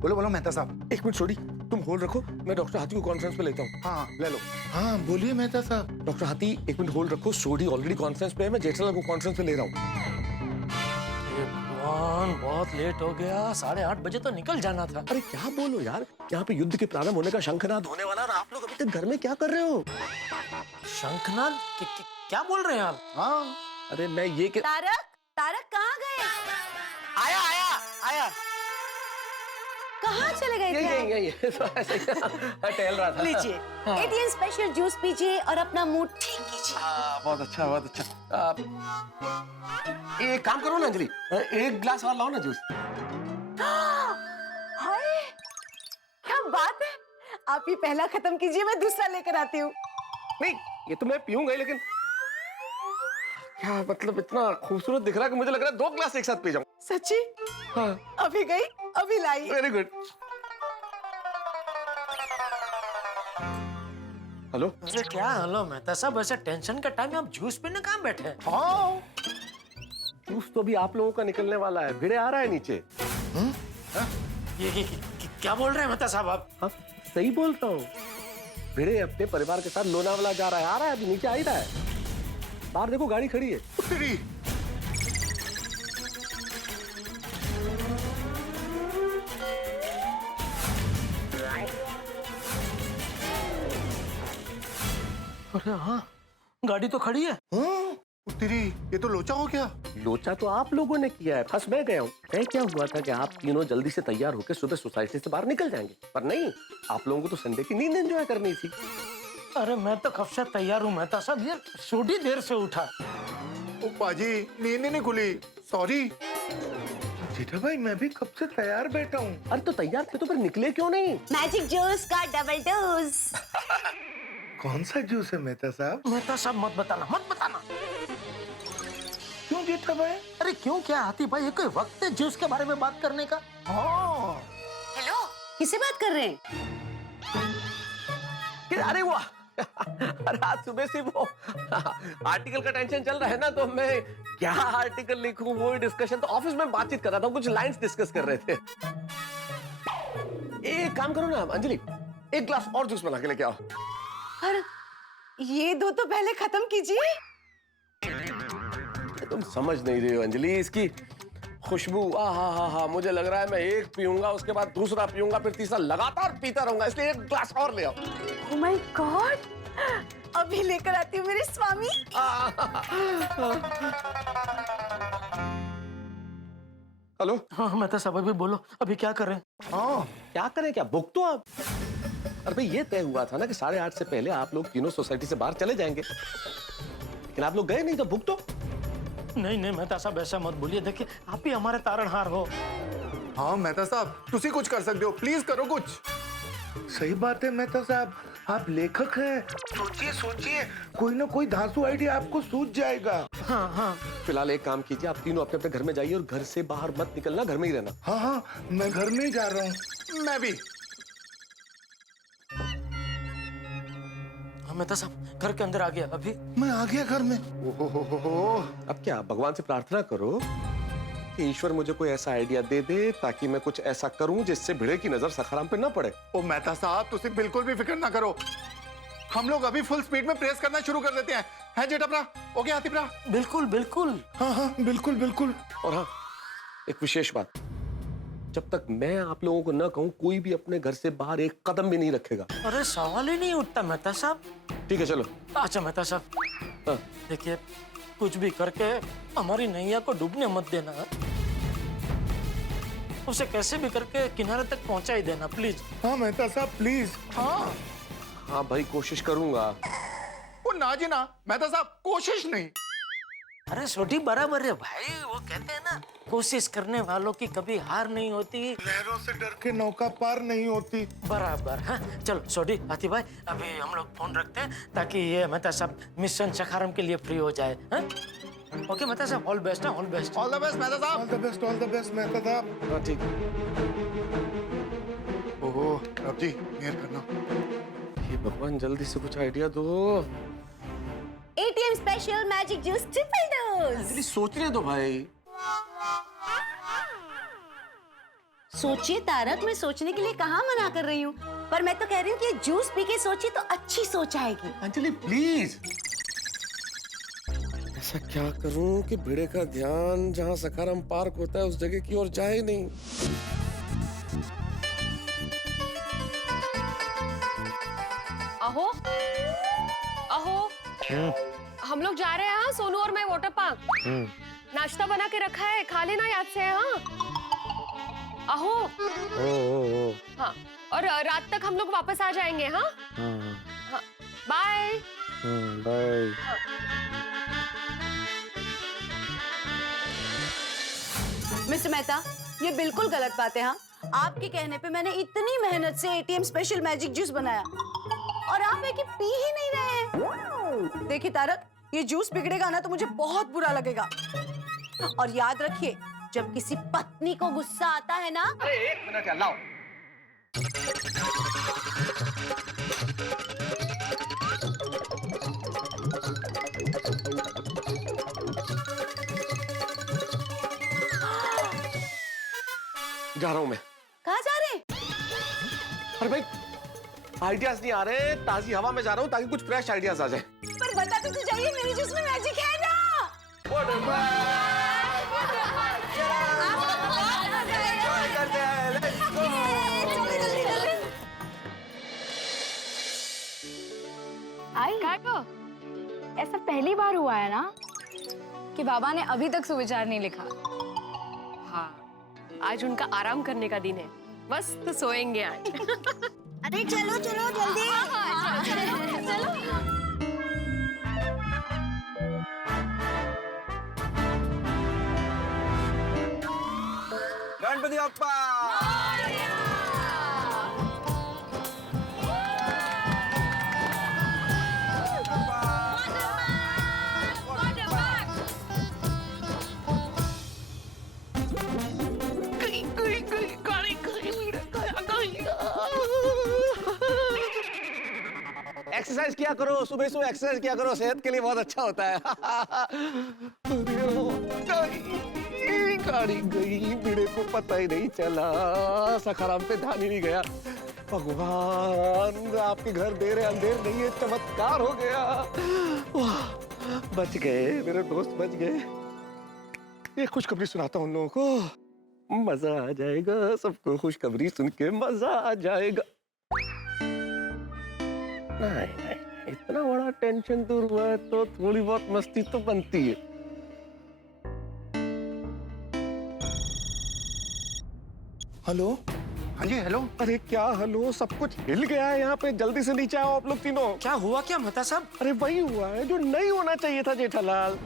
बोलो बोलो मेहता साहब। एक मिनट छोड़ी, तुम होल्ड रखो, मैं डॉक्टर हाथी को कॉन्फ्रेंस पे लेता हूँ। हाँ ले लो। हाँ बोलिए मेहता साहब। डॉक्टर हाथी एक मिनट होल्ड रखो, सोडी ऑलरेडी कॉन्फ्रेंस पे है, मैं जेठालाल को कॉन्फ्रेंस पे ले रहा हूँ। भगवान बहुत लेट हो गया, 8:30 बजे तो निकल जाना था। अरे क्या बोलो यार, यहाँ पे युद्ध के प्रारंभ होने का शंखनाद होने वाला और आप लोग अभी तक घर में क्या कर रहे हो? शंखनाद? क्या बोल रहे हैं आप? हाँ अरे मैं ये तारक, तारक कहाँ गए? आया आया आया। कहाँ चले गए थे? यही टहल रहा था। लीजिए, एटीएन स्पेशल जूस पीजिए और अपना मूड ठीक कीजिए। बहुत अच्छा बहुत अच्छा। एक काम करो ना अंजलि, एक ग्लास और लाओ ना जूस। हाय, क्या बात है। आप ये पहला खत्म कीजिए, मैं दूसरा लेकर आती हूँ। नहीं ये तो मैं पीऊंगा, लेकिन क्या मतलब इतना खूबसूरत दिख रहा है कि मुझे लग रहा है 2 ग्लास एक साथ पी जाऊं। सच्ची? हाँ। अभी गई अभी लाई। Very good. हेलो। अरे क्या हेलो मेहता साहब, ऐसे टेंशन का टाइम में आप जूस पीने कहाँ बैठे हैं? हाँ जूस तो भी आप लोगों का निकलने वाला है, भिड़े आ रहा है नीचे। ये क्या बोल रहे हैं मेहता साहब आप? हाँ सही बोल रहा हूँ, भिड़े अपने परिवार के साथ लोनावाला जा रहा है, आ रहा है, अभी नीचे आ ही रहा है। बाहर देखो गाड़ी खड़ी है। अरे हाँ गाड़ी तो खड़ी है। तेरी ये तो लोचा हो गया। लोचा तो आप लोगों ने किया है, फंस मैं गया हूँ। क्या हुआ था कि आप तीनों जल्दी से तैयार होकर सुबह सोसाइटी से बाहर निकल जाएंगे, पर नहीं, आप लोगों को तो संडे की नींद एंजॉय करनी थी। अरे मैं तो कब से तैयार हूँ मेहता साहब, ये छोटी देर से उठा। ओ पाजी नींद नहीं खुली, सॉरी। जेठा भाई मैं भी कब से तैयार बैठा हूँ। अरे तो तैयार थे तो फिर निकले क्यों नहीं? मैजिक जूस का डबल डोज। कौन सा जूस है मेहता साहब? मेहता साहब मत बताना मत बताना। क्यों जेठा भाई? अरे क्यों क्या हाथी भाई, ये कोई वक्त है जूस के बारे में बात करने का? हाँ। हेलो, किससे बात कर रहे हैं? अरे वाह अरे आज सुबह से वो आर्टिकल का टेंशन चल रहा है ना, तो मैं क्या आर्टिकल लिखूं वो डिस्कशन, तो ऑफिस में बातचीत कर रहा था, कुछ लाइंस डिस्कस कर रहे थे। एक काम करो ना अंजलि, एक ग्लास और जूस बना के लेके आओ। पर ये 2 तो पहले खत्म कीजिए। तुम समझ नहीं रही हो अंजलि, इसकी खुशबू हा, मुझे लग रहा है मैं एक पीऊंगा, उसके बाद दूसरा पीऊंगा, फिर तीसरा लगातार पीता रहूंगा, इसलिए एक ग्लास और ले आओ। ओह माय गॉड, अभी लेकर आती हूँ मेरे स्वामी। हेलो। हाँ मेहता साहब अभी बोलो, अभी क्या करें? हाँ क्या करें, क्या बुक तो आप। अरे भाई ये तय हुआ था ना कि 8:30 से पहले आप लोग तीनों सोसाइटी से बाहर चले जाएंगे, लेकिन आप लोग गए नहीं, तो बुक तो। नहीं मेहता साहब ऐसा मत बोलिए, देखिए आप ही हमारे तारणहार हो। हाँ मेहता साहब तुसी कुछ कर सकते हो, प्लीज करो कुछ। सही बात है मेहता साहब, आप लेखक हैं, सोचिए सोचिए, कोई ना कोई धांसू आइडिया आपको सूझ जाएगा। हाँ फिलहाल एक काम कीजिए, आप तीनों अपने अपने घर में जाइए और घर से बाहर मत निकलना, घर में ही रहना। हाँ मैं घर में ही जा रहा हूँ। मैं भी। मेहता साहब घर के अंदर आ गया, अभी मैं आ गया घर में। ओहो। अब क्या भगवान से प्रार्थना करो कि ईश्वर मुझे कोई ऐसा आइडिया दे दे ताकि मैं कुछ ऐसा करूं जिससे भिड़े की नजर सखाराम पे न पड़े। ओ मेहता साहब तुसी बिल्कुल भी फिक्र ना करो, हम लोग अभी फुल स्पीड में प्रेस करना शुरू कर देते हैं। है जेठा ओके आतिफ रा? बिल्कुल बिल्कुल। हाँ बिल्कुल बिल्कुल। और हाँ, एक विशेष बात, जब तक मैं आप लोगों को न कहूं कोई भी अपने घर से बाहर एक कदम भी नहीं रखेगा। अरे सवाल ही नहीं उठता मेहता साहब। ठीक है चलो। अच्छा मेहता साहब, हाँ। देखिए कुछ भी करके हमारी नैया को डूबने मत देना, उसे कैसे भी करके किनारे तक पहुंचा ही देना प्लीज। हाँ मेहता साहब प्लीज। हाँ हाँ भाई कोशिश करूंगा। वो ना जी ना मेहता साहब, कोशिश नहीं। अरे छोटी बराबर है भाई, वो कहते हैं ना कोशिश करने वालों की कभी हार नहीं होती, लहरों से डर के नौका पार नहीं होती। बराबर। हाँ चलो छोटी आती भाई, अभी हम लोग फोन रखते हैं ताकि ये मेहता साहब मिशन सखारम के लिए फ्री हो जाए। हाँ? ओके मेहता साहब, all best. All best. All the best Mehta साहब। All the best, all the best Mehta साहब। हाँ ठीक। ओहो अब जी मेहर करना। ये भगवान जल्दी से कुछ आइडिया दो। ATM special magic juice triple dose. Anjali सोचने दो भाई। सोचिए तारक, मैं सोचने के लिए कहाँ मना कर रही हूँ, पर मैं तो कह रही हूँ कि जूस पी के सोचिए तो अच्छी सोच आएगी। अंजलि प्लीज। ऐसा क्या करूं कि भिड़े का ध्यान जहां सखारम पार्क होता है उस जगह की ओर जाए नहीं। अहो अहो, हम लोग जा रहे हैं हाँ, सोनू और मैं वाटर पार्क। नाश्ता बना के रखा है, खा लेना याद से। हाँ अहो। हाँ, और रात तक हम लोग वापस आ जाएंगे। हाँ हाँ, बाय बाय। मिस्टर मेहता, ये बिल्कुल गलत बात है। हाँ, आपके कहने पे मैंने इतनी मेहनत से एटीएम स्पेशल मैजिक जूस बनाया और आप है कि पी ही नहीं रहे हैं। देखिए तारक, ये जूस बिगड़ेगा ना तो मुझे बहुत बुरा लगेगा। और याद रखिए, जब किसी पत्नी को गुस्सा आता है ना। अरे एक मिनट यार, लाओ। जा रहा हूं मैं। कहाँ जा रहे हैं? अरे भाई आइडियाज नहीं आ रहे, ताजी हवा में जा रहा हूँ ताकि कुछ फ्रेश आइडियाज आ जाए। पर बताते तो जाइए, मेरे जूस में मैजिक है ना। आई ऐसा पहली बार हुआ है ना कि बाबा ने अभी तक सुविचार नहीं लिखा। हाँ, आज उनका आराम करने का दिन है, बस तो सोएंगे आज। अरे चलो चलो जल्दी। चलो गणपति बप्पा। एक्सरसाइज किया करो, सुबह सुबह एक्सरसाइज किया करो, सेहत के लिए बहुत अच्छा होता है। गाड़ी गई, भिड़े को पता ही नहीं चला, सखाराम पे ध्यान ही नहीं गया। भगवान आपके घर देर है अंधेर नहीं है, चमत्कार हो गया। वाह, बच गए मेरे दोस्त, बच गए। एक खुशखबरी सुनाता हूँ उन लोगों को, मजा आ जाएगा सबको। खुशखबरी सुन के मजा आ जाएगा। नहीं, इतना बड़ा टेंशन दूर हुआ है तो थोड़ी बहुत मस्ती तो बनती है। हेलो। हाँ जी हेलो। अरे क्या हेलो, सब कुछ हिल गया है यहाँ पे। जल्दी से नीचे आओ आप लोग तीनों। क्या हुआ क्या मेहता साहब? अरे वही हुआ है जो नहीं होना चाहिए था जेठालाल।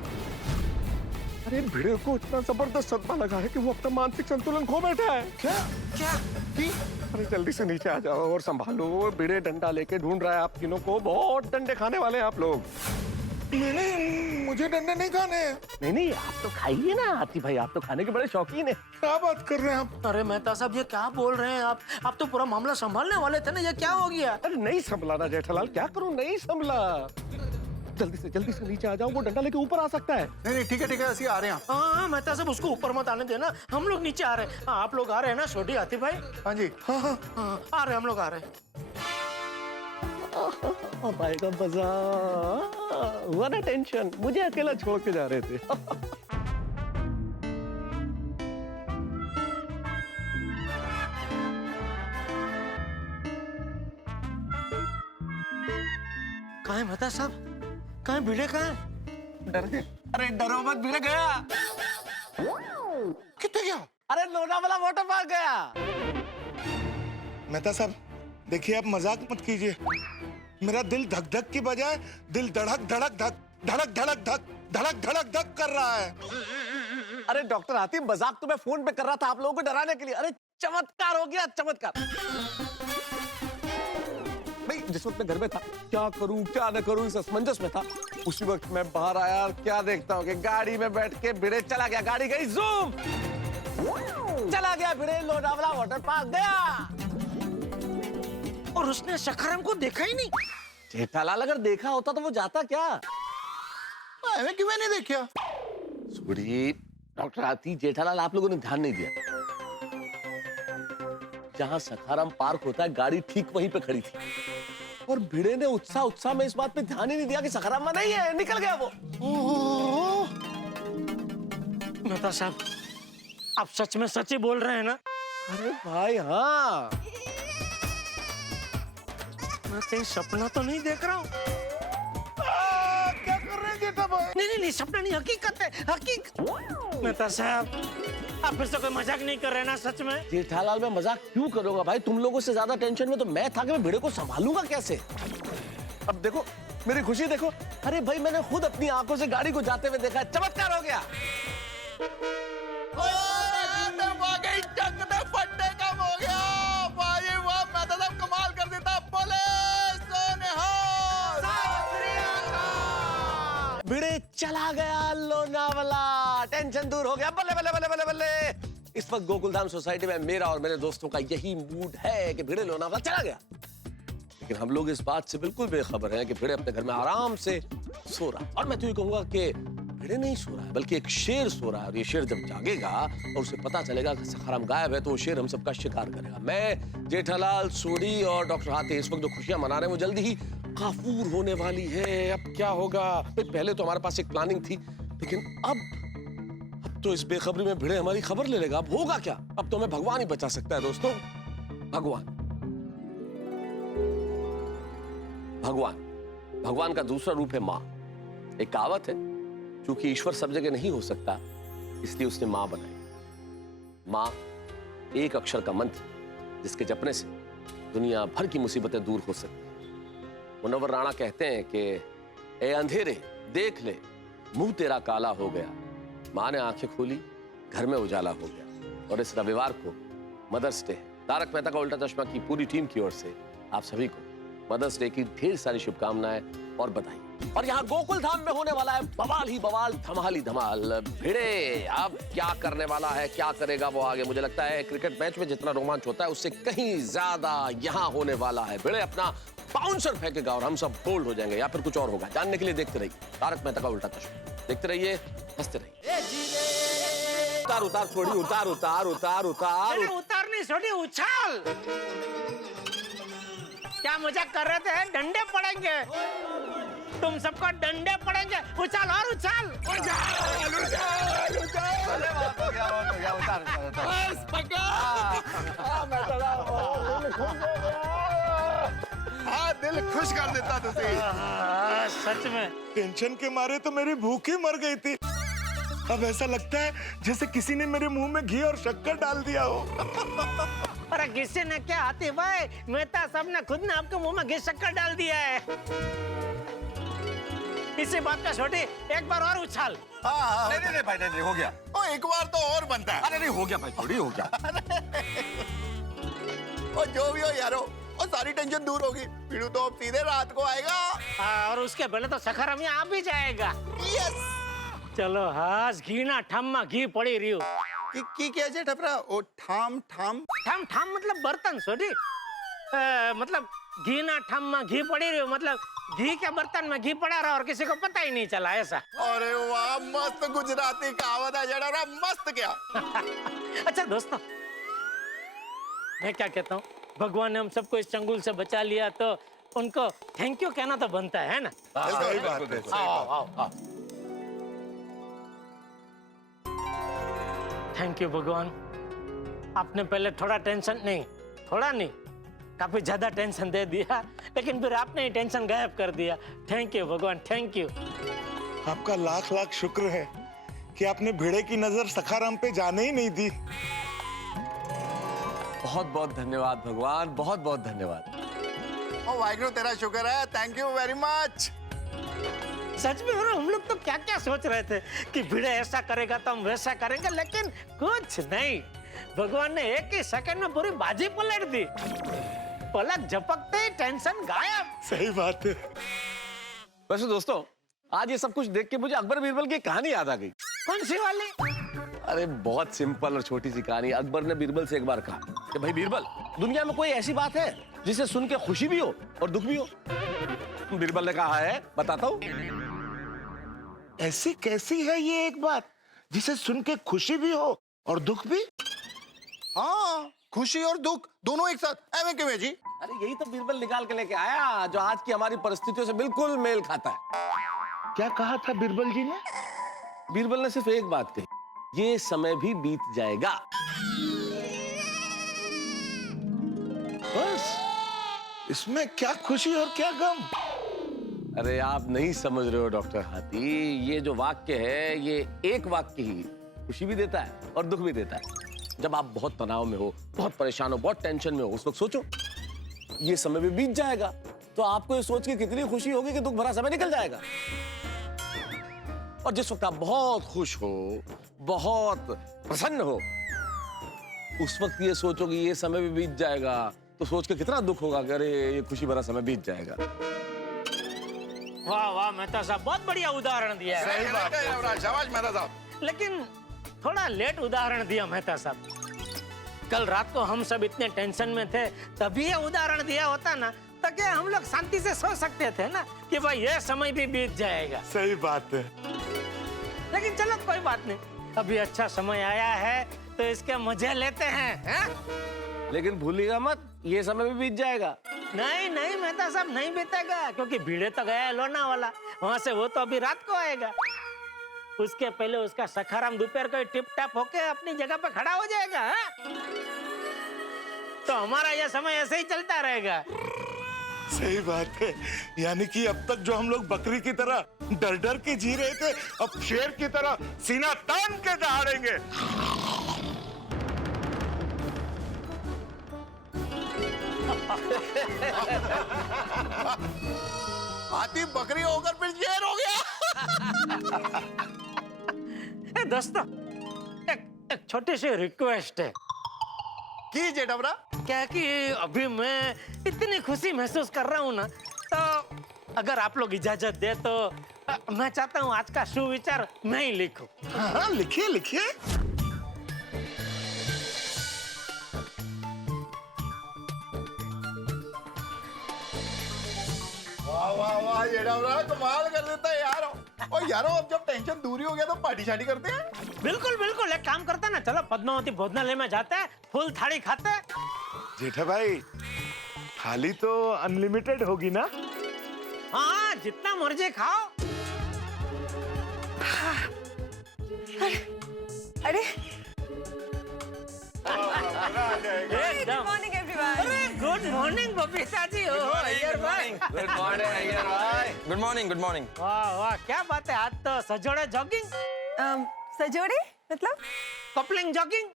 अरे भिड़े को इतना जबरदस्त सदमा लगा है कि वो अपना मानसिक संतुलन खो बैठा है। क्या क्या? अरे जल्दी से नीचे आ जाओ और संभालो। भिड़े डंडा लेके ढूंढ रहा है आप तीनों को। बहुत डंडे खाने वाले हैं आप लोग। नहीं, मुझे डंडे नहीं खाने। नहीं, आप तो खाइए ना आती भाई, आप तो खाने के बड़े शौकीन है। क्या बात कर रहे हैं आप? अरे मेहता साहब ये क्या बोल रहे हैं आप तो पूरा मामला संभालने वाले थे ना, ये क्या हो गया? अरे नहीं संभला ना जेठालाल, क्या करूं, नहीं संभला। जल्दी से नीचे आ जाओ, वो डंडा लेके ऊपर आ सकता है। नहीं ठीक है ऐसे आ रहे हैं। हाँ मेहता साहब उसको ऊपर मत आने देना, हम लोग नीचे आ रहे हैं। हाँ आप लोग आ रहे हैं ना छोटी आतिफ भाई? हाँ जी। हाँ आ रहे हैं, हम लोग आ रहे हैं। अब आएगा मजा। हुआ ना टेंशन, मुझे अकेला छोड़ के जा रहे थे। कहाँ है मेहता साहब? कहाँ है भिड़े? कहाँ है? डर गए? अरे डरो मत, भिड़े गया। कितने गया? अरे लोनावाला वाटर पार्क गया। मेहता साहब देखिए, आप मजाक मत कीजिए। मेरा दिल धक धक की बजाय दिल धड़क धड़क धक धड़क धड़क धक धड़क धड़क धक कर रहा है। अरे डॉक्टर हातिम, मजाक तो मैं फोन पे कर रहा था आप लोगों को डराने के लिए। अरे चमत्कार हो गया, चमत्कार। भाई जिस वक्त मैं घर में था, क्या करूं क्या न करूं इस असमंजस में था। उसी वक्त मैं बाहर आया और क्या देखता हूँ कि गाड़ी में बैठ के भिड़े चला गया। गाड़ी गई जूम, चला गया भिड़े लोनावाला वाटर पार्क गया। और उसने सखाराम को देखा ही नहीं। जेठालाल अगर देखा होता तो वो जाता क्या? मैंने क्यों नहीं देखा? सुड़ी डॉक्टर हाथी, जेठालाल आप लोगों ने ध्यान नहीं दिया। जहां सखाराम पार्क होता है गाड़ी ठीक वहीं पे खड़ी थी और भिड़े ने उत्साह में इस बात पे ध्यान ही नहीं दिया कि सखाराम में नहीं है, निकल गया वो। मेहता साहब आप सच में सच ही बोल रहे हैं ना? अरे भाई हाँ, मैं कहीं सपना तो नहीं देख रहा हूँ। क्या कर रहे हैं जेठा भाई? नहीं सपना नहीं, हकीकत है, हकीकत। मेहता साहब आप फिर से कोई मजाक नहीं कर रहे ना सच में? जेठालाल मैं मजाक क्यों करूंगा भाई? तुम लोगों से ज्यादा टेंशन में तो मैं था कि मैं भिड़े को संभालूंगा कैसे। अब देखो मेरी खुशी देखो। अरे भाई मैंने खुद अपनी आंखों से गाड़ी को जाते हुए देखा, चमत्कार हो गया। भिड़े चला गया लोनावाला, टेंशन दूर हो गया। बल्ले बल्ले बल्ले बल्ले बल्ले। इस वक्त गोकुलधाम सोसाइटी में मेरा और मेरे दोस्तों का यही मूड है कि भिड़े लोनावाला चला गया। लेकिन हम लोग इस बात से बिल्कुल बेखबर हैं कि भिड़े अपने घर में आराम से सो रहा है। और मैं तो ये कहूंगा कि भिड़े नहीं सो रहा है बल्कि एक शेर सो रहा है। और ये शेर जब जागेगा और उसे पता चलेगा कि सखाराम गायब है तो वो शेर हम सबका शिकार करेगा। मैं, जेठालाल, सोडी और डॉक्टर हाथी इस वक्त जो खुशियां मना रहे हैं वो जल्दी ही काफूर होने वाली है। अब क्या होगा? पहले तो हमारे पास एक प्लानिंग थी, लेकिन अब तो इस बेखबरी में भिड़े हमारी खबर ले लेगा। अब होगा क्या? अब तो हमें भगवान ही बचा सकता है दोस्तों। भगवान का दूसरा रूप है माँ। एक कहावत है, क्योंकि ईश्वर सब जगह नहीं हो सकता इसलिए उसने माँ बनाई। माँ एक अक्षर का मंत्र जिसके जपने से दुनिया भर की मुसीबतें दूर हो सकती। मुनव्वर राणा कहते हैं कि ए अंधेरे देख ले, मुंह तेरा काला हो गया। माँ ने आंखें खोली, घर में उजाला हो गया। और इस रविवार को मदर्स डे। तारक मेहता का उल्टा चश्मा की पूरी टीम की ओर से आप सभी को मदर्स डे की ढेर सारी शुभकामनाएं और बधाई। और यहाँ गोकुलधाम में होने वाला है बवाल ही बवाल, धमाल ही धमाल। भिड़े अब क्या करने वाला है, क्या करेगा वो आगे। मुझे लगता है क्रिकेट मैच में जितना रोमांच होता है उससे कहीं ज्यादा यहाँ होने वाला है। भिड़े अपना बाउंसर फेंकेगा और हम सब बोल्ड हो जाएंगे या फिर कुछ और होगा। जानने के लिए देखते रहिए तारक मेहता का उल्टा चश्मा। देखते रहिए, हंसते रहिए। उतार उतार छोड़ी, उतार उतार उतार उतार उतार नहीं छोड़ी, उछाल। क्या मजाक कर रहे थे? डंडे पड़ेंगे, तुम सबको डंडे पड़ेंगे। उछाल और उछाल। हाँ, दिल खुश कर देता तुझे। सच में टेंशन के मारे तो मेरी भूख ही मर गई थी। अब ऐसा लगता है जैसे किसी ने मेरे मुंह में घी और शक्कर डाल दिया हो। अरे किसी ने क्या आती भाई, मेहता साहब ने खुद ने आपके मुंह में घी शक्कर डाल दिया है। इसी बात का छोटी एक बार और उछाल। नहीं भाई नहीं हो गया। ओ एक बार तो और बनता है। अरे नहीं हो गया भाई, थोड़ी हो गया। और जो भी हो यारो, और सारी टेंशन दूर होगी। पीड़ू तो अब सीधे रात को आएगा। और उसके पहले तो सखाराम यहाँ आ भी जाएगा। यस। चलो हास, घी ना ठम्मा घी पड़ी रही हो। की क्या जे ठपरा? ओ ठाम ठाम ठम ठम मतलब बर्तन छोटी। मतलब घी ना ठम्मा घी पड़ी रही हो, मतलब घी के बर्तन में घी पड़ा रहा और किसी को पता ही नहीं चला, ऐसा। अरे वाह, मस्त गुजराती कहावत है जड़ा, मस्त क्या। अच्छा दोस्तों, मैं क्या कहता हूँ, भगवान ने हम सबको इस चंगुल से बचा लिया तो उनको थैंक यू कहना तो बनता है ना? सही बात है। आओ आओ आओ। थैंक यू भगवान, आपने पहले थोड़ा टेंशन नहीं, थोड़ा नहीं, काफी ज्यादा टेंशन दे दिया, लेकिन फिर आपने ही टेंशन गायब कर दिया। थैंक यू भगवान, थैंक यू। आपका लाख लाख शुक्र है कि आपने भिड़े की नजर सखाराम पे जाने ही नहीं दी। बहुत बहुत धन्यवाद भगवान, बहुत बहुत धन्यवाद। ओ वाहिगुरु तेरा शुक्र है, थैंक यू वेरी मच। सच में हम लोग तो क्या क्या सोच रहे थे कि भिड़े ऐसा करेगा तो हम वैसा करेंगे, लेकिन कुछ नहीं, भगवान ने एक ही सेकंड में पूरी बाजी पलट दी। पलक झपकते ही टेंशन गायब। सही बात है। वैसे दोस्तों, आज ये सब कुछ देख के मुझे अकबर बीरबल की कहानी याद आ गई। कौन सी वाली? अरे बहुत सिंपल और छोटी सी कहानी। अकबर ने बीरबल से एक बार कहा कि भाई बीरबल, दुनिया में कोई ऐसी बात है जिसे सुन के खुशी भी हो और दुख भी हो? बीरबल ने कहा है, बताता हूँ। ऐसी कैसी है ये एक बात जिसे सुन के खुशी भी हो और दुख भी? हाँ, खुशी और दुख दोनों एक साथ। एवं क्यों जी? अरे यही तो बीरबल निकाल के लेके आया जो आज की हमारी परिस्थितियों से बिल्कुल मेल खाता है। क्या कहा था बीरबल जी ने? बीरबल ने सिर्फ एक बात कही, ये समय भी बीत जाएगा। बस, इसमें क्या खुशी और क्या गम? अरे आप नहीं समझ रहे हो डॉक्टर हाथी, ये जो वाक्य है ये एक वाक्य ही खुशी भी देता है और दुख भी देता है। जब आप बहुत तनाव में हो, बहुत परेशान हो, बहुत टेंशन में हो, उस वक्त सोचो ये समय भी बीत जाएगा, तो आपको ये सोच के कितनी खुशी होगी कि दुख भरा समय निकल जाएगा। और जिस वक्त आप बहुत खुश हो, बहुत प्रसन्न हो, उस वक्त ये सोचोगे ये समय भी बीत जाएगा, तो सोच के कितना दुख होगा कि अरे ये खुशी भरा समय बीत जाएगा। वाह वाह मेहता साहब, बहुत बढ़िया उदाहरण दिया है। सही बात है, शाबाश मेहता साहब। लेकिन थोड़ा लेट उदाहरण दिया मेहता साहब। कल रात को हम सब इतने टेंशन में थे, तभी ये उदाहरण दिया होता ना, तो क्या हम लोग शांति से सो सकते थे ना कि भाई ये समय भी बीत जाएगा। सही बात है। लेकिन चलो कोई बात नहीं, अभी अच्छा समय आया है तो इसके मजे लेते हैं। लेकिन भूलिएगा मत, ये समय भी बीत जाएगा। नहीं नहीं मेहता साहब, नहीं बीतेगा, क्योंकि भिड़े तो गया है लोनावाला, वहां से वो तो अभी रात को आएगा। उसके पहले उसका सखाराम दोपहर को टिप टाप होके अपनी जगह पे खड़ा हो जाएगा। तो हमारा यह समय ऐसे ही चलता रहेगा। सही बात है, यानी कि अब तक जो हम लोग बकरी की तरह डर डर के जी रहे थे, अब शेर की तरह सीना तान के दहाड़ेंगे। हाथी बकरी होकर फिर शेर हो गया। दोस्तों, एक छोटी सी रिक्वेस्ट है। कीजिए डबरा। क्या कि अभी मैं इतनी खुशी महसूस कर रहा हूँ ना, तो अगर आप लोग इजाजत दे तो मैं चाहता हूँ आज का सुविचार मैं ही लिखूं। हाँ, लिखिए लिखिए। वाह वाह वाह, ये डबरा कमाल कर देता है यार। और यारो, अब जब टेंशन दूरी हो गया तो पार्टी शार्टी करते हैं। बिल्कुल बिल्कुल, एक काम करते हैं ना, चलो पद्मावती भोजनालय में जाते हैं, फुल थाली खाते हैं। जेठा भाई, थाली तो अनलिमिटेड होगी ना? हाँ, जितना मर्जी खाओ। अरे गुड मॉर्निंग एवरीवन। अरे गुड मॉर्निंग बबीता जी। अय्यर भाई। गुड मॉर्निंग अय्यर भाई। Good morning, good morning. वाह वाह, क्या बात है, आज तो सजोड़े जॉगिंग। सजोड़े मतलब? Coupling jogging.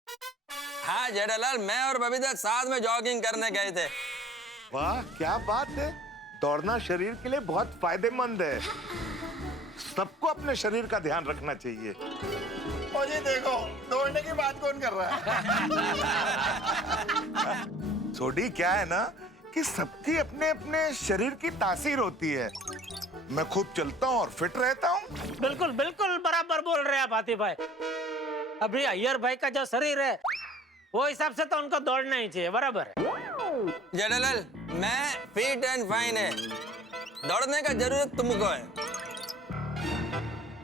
हाँ जेठालाल, मैं और बबीता साथ में जॉगिंग करने गए थे। वाह, क्या बात है। दौड़ना शरीर के लिए बहुत फायदेमंद है। सबको अपने शरीर का ध्यान रखना चाहिए। और ये देखो, दौड़ने की बात कौन कर रहा है? सोडी, क्या है ना कि सबकी अपने अपने शरीर की तासीर होती है। मैं खूब चलता हूँ और फिट रहता हूँ। बिल्कुल बिल्कुल बराबर बोल रहे हैं भाती भाई। अभी अय्यर भाई का जो शरीर है वो हिसाब से तो उनको दौड़ना ही चाहिए, बराबर है। जेठालाल, मैं फिट एंड फाइन है, दौड़ने का जरूरत तुमको है।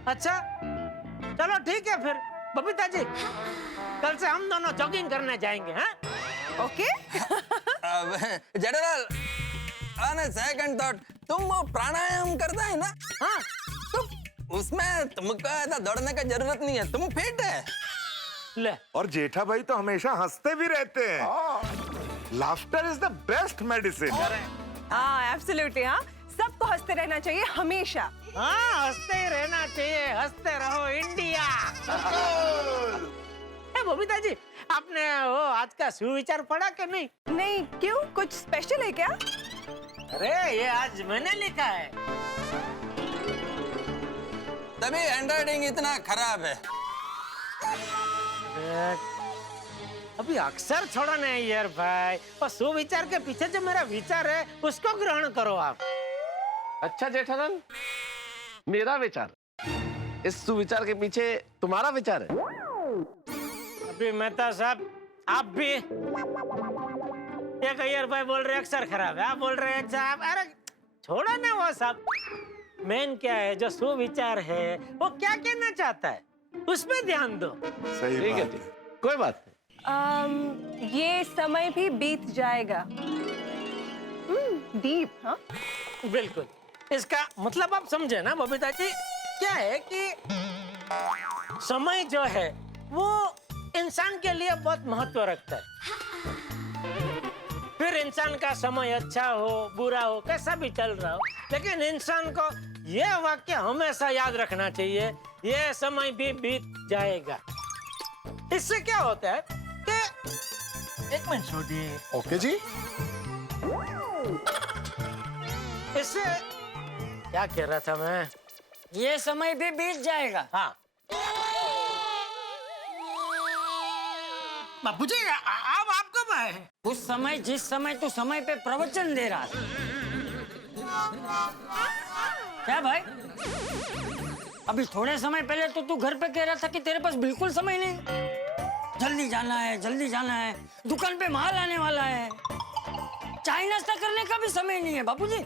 अच्छा चलो ठीक है फिर बबीता जी, कल से हम दोनों जॉगिंग करने जाएंगे। हैं? ओके। जेठालाल, सेकंड थॉट, तुम वो प्राणायाम करता है ना? हाँ, तो उसमें तुमको ऐसा दौड़ने का जरूरत नहीं है, तुम फिट है। ले। और जेठा भाई तो हमेशा हंसते भी रहते हैं। Laughter is the best medicine. हाँ एब्सोल्युटली, हाँ सबको हंसते रहना चाहिए हमेशा। हाँ हंसते ही रहना चाहिए, हंसते रहो इंडिया। बबीता जी, आपने वो आज का सुविचार पढ़ा कि नहीं? नहीं, क्यों? कुछ स्पेशल है क्या? अरे ये आज मैंने लिखा है। तभी हैंडराइटिंग इतना खराब है। अभी अक्षर छोड़ो नहीं यार भाई, और सुविचार के पीछे जो मेरा विचार है उसको ग्रहण करो आप। अच्छा जेठालाल, मेरा विचार, इस सुविचार के पीछे तुम्हारा विचार है? अभी मेहता साहब, आप भी एक अय्यर भाई बोल रहे अक्षर खराब है, आप बोल रहे हैं साहब। अरे छोड़ो ना वो सब, मेन क्या है, जो सुविचार है वो क्या कहना चाहता है उसमें ध्यान दो। सही ठीक है, बात है। कोई बात नहीं। ये समय भी बीत जाएगा। डीप, हाँ? बिल्कुल, इसका मतलब आप समझे ना बबीता जी? क्या है कि समय जो है वो इंसान के लिए बहुत महत्व रखता है। फिर इंसान का समय अच्छा हो बुरा हो कैसा भी चल रहा हो, लेकिन इंसान को यह वाक्य हमेशा याद रखना चाहिए, यह समय भी बीत जाएगा। इससे क्या होता है कि एक मिनट छोड़िए। ओके जी। इससे क्या कह रहा था मैं? ये समय भी बीत जाएगा। हाँ बापूजी, आप कब आए? उस समय जिस समय तू समय पे प्रवचन दे रहा था। क्या भाई? अभी थोड़े समय पहले तो तू घर पे कह रहा था कि तेरे पास बिल्कुल समय नहीं, जल्दी जाना है, जल्दी जाना है, दुकान पे माल आने वाला है, चाय नाश्ता करने का भी समय नहीं है बापूजी।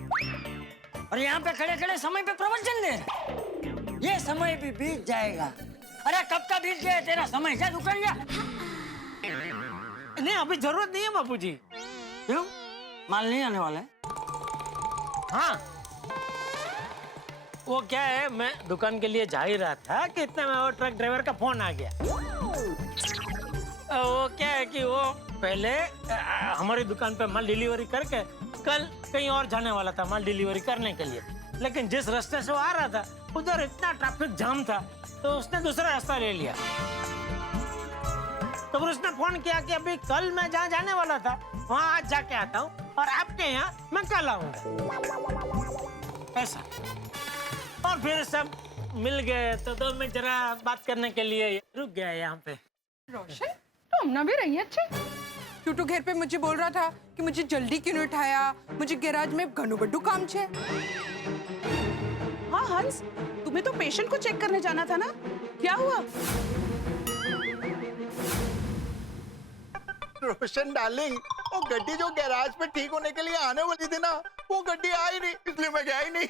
और यहाँ पे खड़े खड़े समय पे प्रवचन दे रहे। ये समय भी बीत जाएगा। अरे कब का बीत गया तेरा समय? जा दुकान जा। नहीं अभी जरूरत नहीं है बापूजी। क्यों? माल नहीं आने वाला है? हाँ वो क्या है, मैं दुकान के लिए जा ही रहा था कि इतने में वो ट्रक ड्राइवर का फोन आ गया। वो क्या है कि वो पहले हमारी दुकान पे माल डिलीवरी करके कल कहीं और जाने वाला था माल डिलीवरी करने के लिए, लेकिन जिस रास्ते से वो आ रहा था उधर इतना ट्रैफिक जाम था तो उसने दूसरा रास्ता ले लिया। तो फिर उसने फोन किया कि अभी कल मैं जहाँ जाने वाला था वहाँ आज जाके आता हूँ और आपके यहाँ मैं कल आऊंगा, ऐसा। और फिर सब मिल गए तो 2 मिनट जरा बात करने के लिए रुक गया यहाँ पे। रोशन, तो हमना भी रही है अच्छे। टूटू घर पे मुझे बोल रहा था कि मुझे जल्दी क्यों नहीं उठाया, मुझे गैराज में घणु बड्डू काम छे। हाँ हंस, तुम्हें तो पेशेंट को चेक करने जाना था ना, क्या हुआ? रोशन डार्लिंग, वो गड्डी जो गैराज में ठीक होने के लिए आने वाली थी ना, वो गड्डी आई नहीं, इसलिए मैं गया ही नहीं।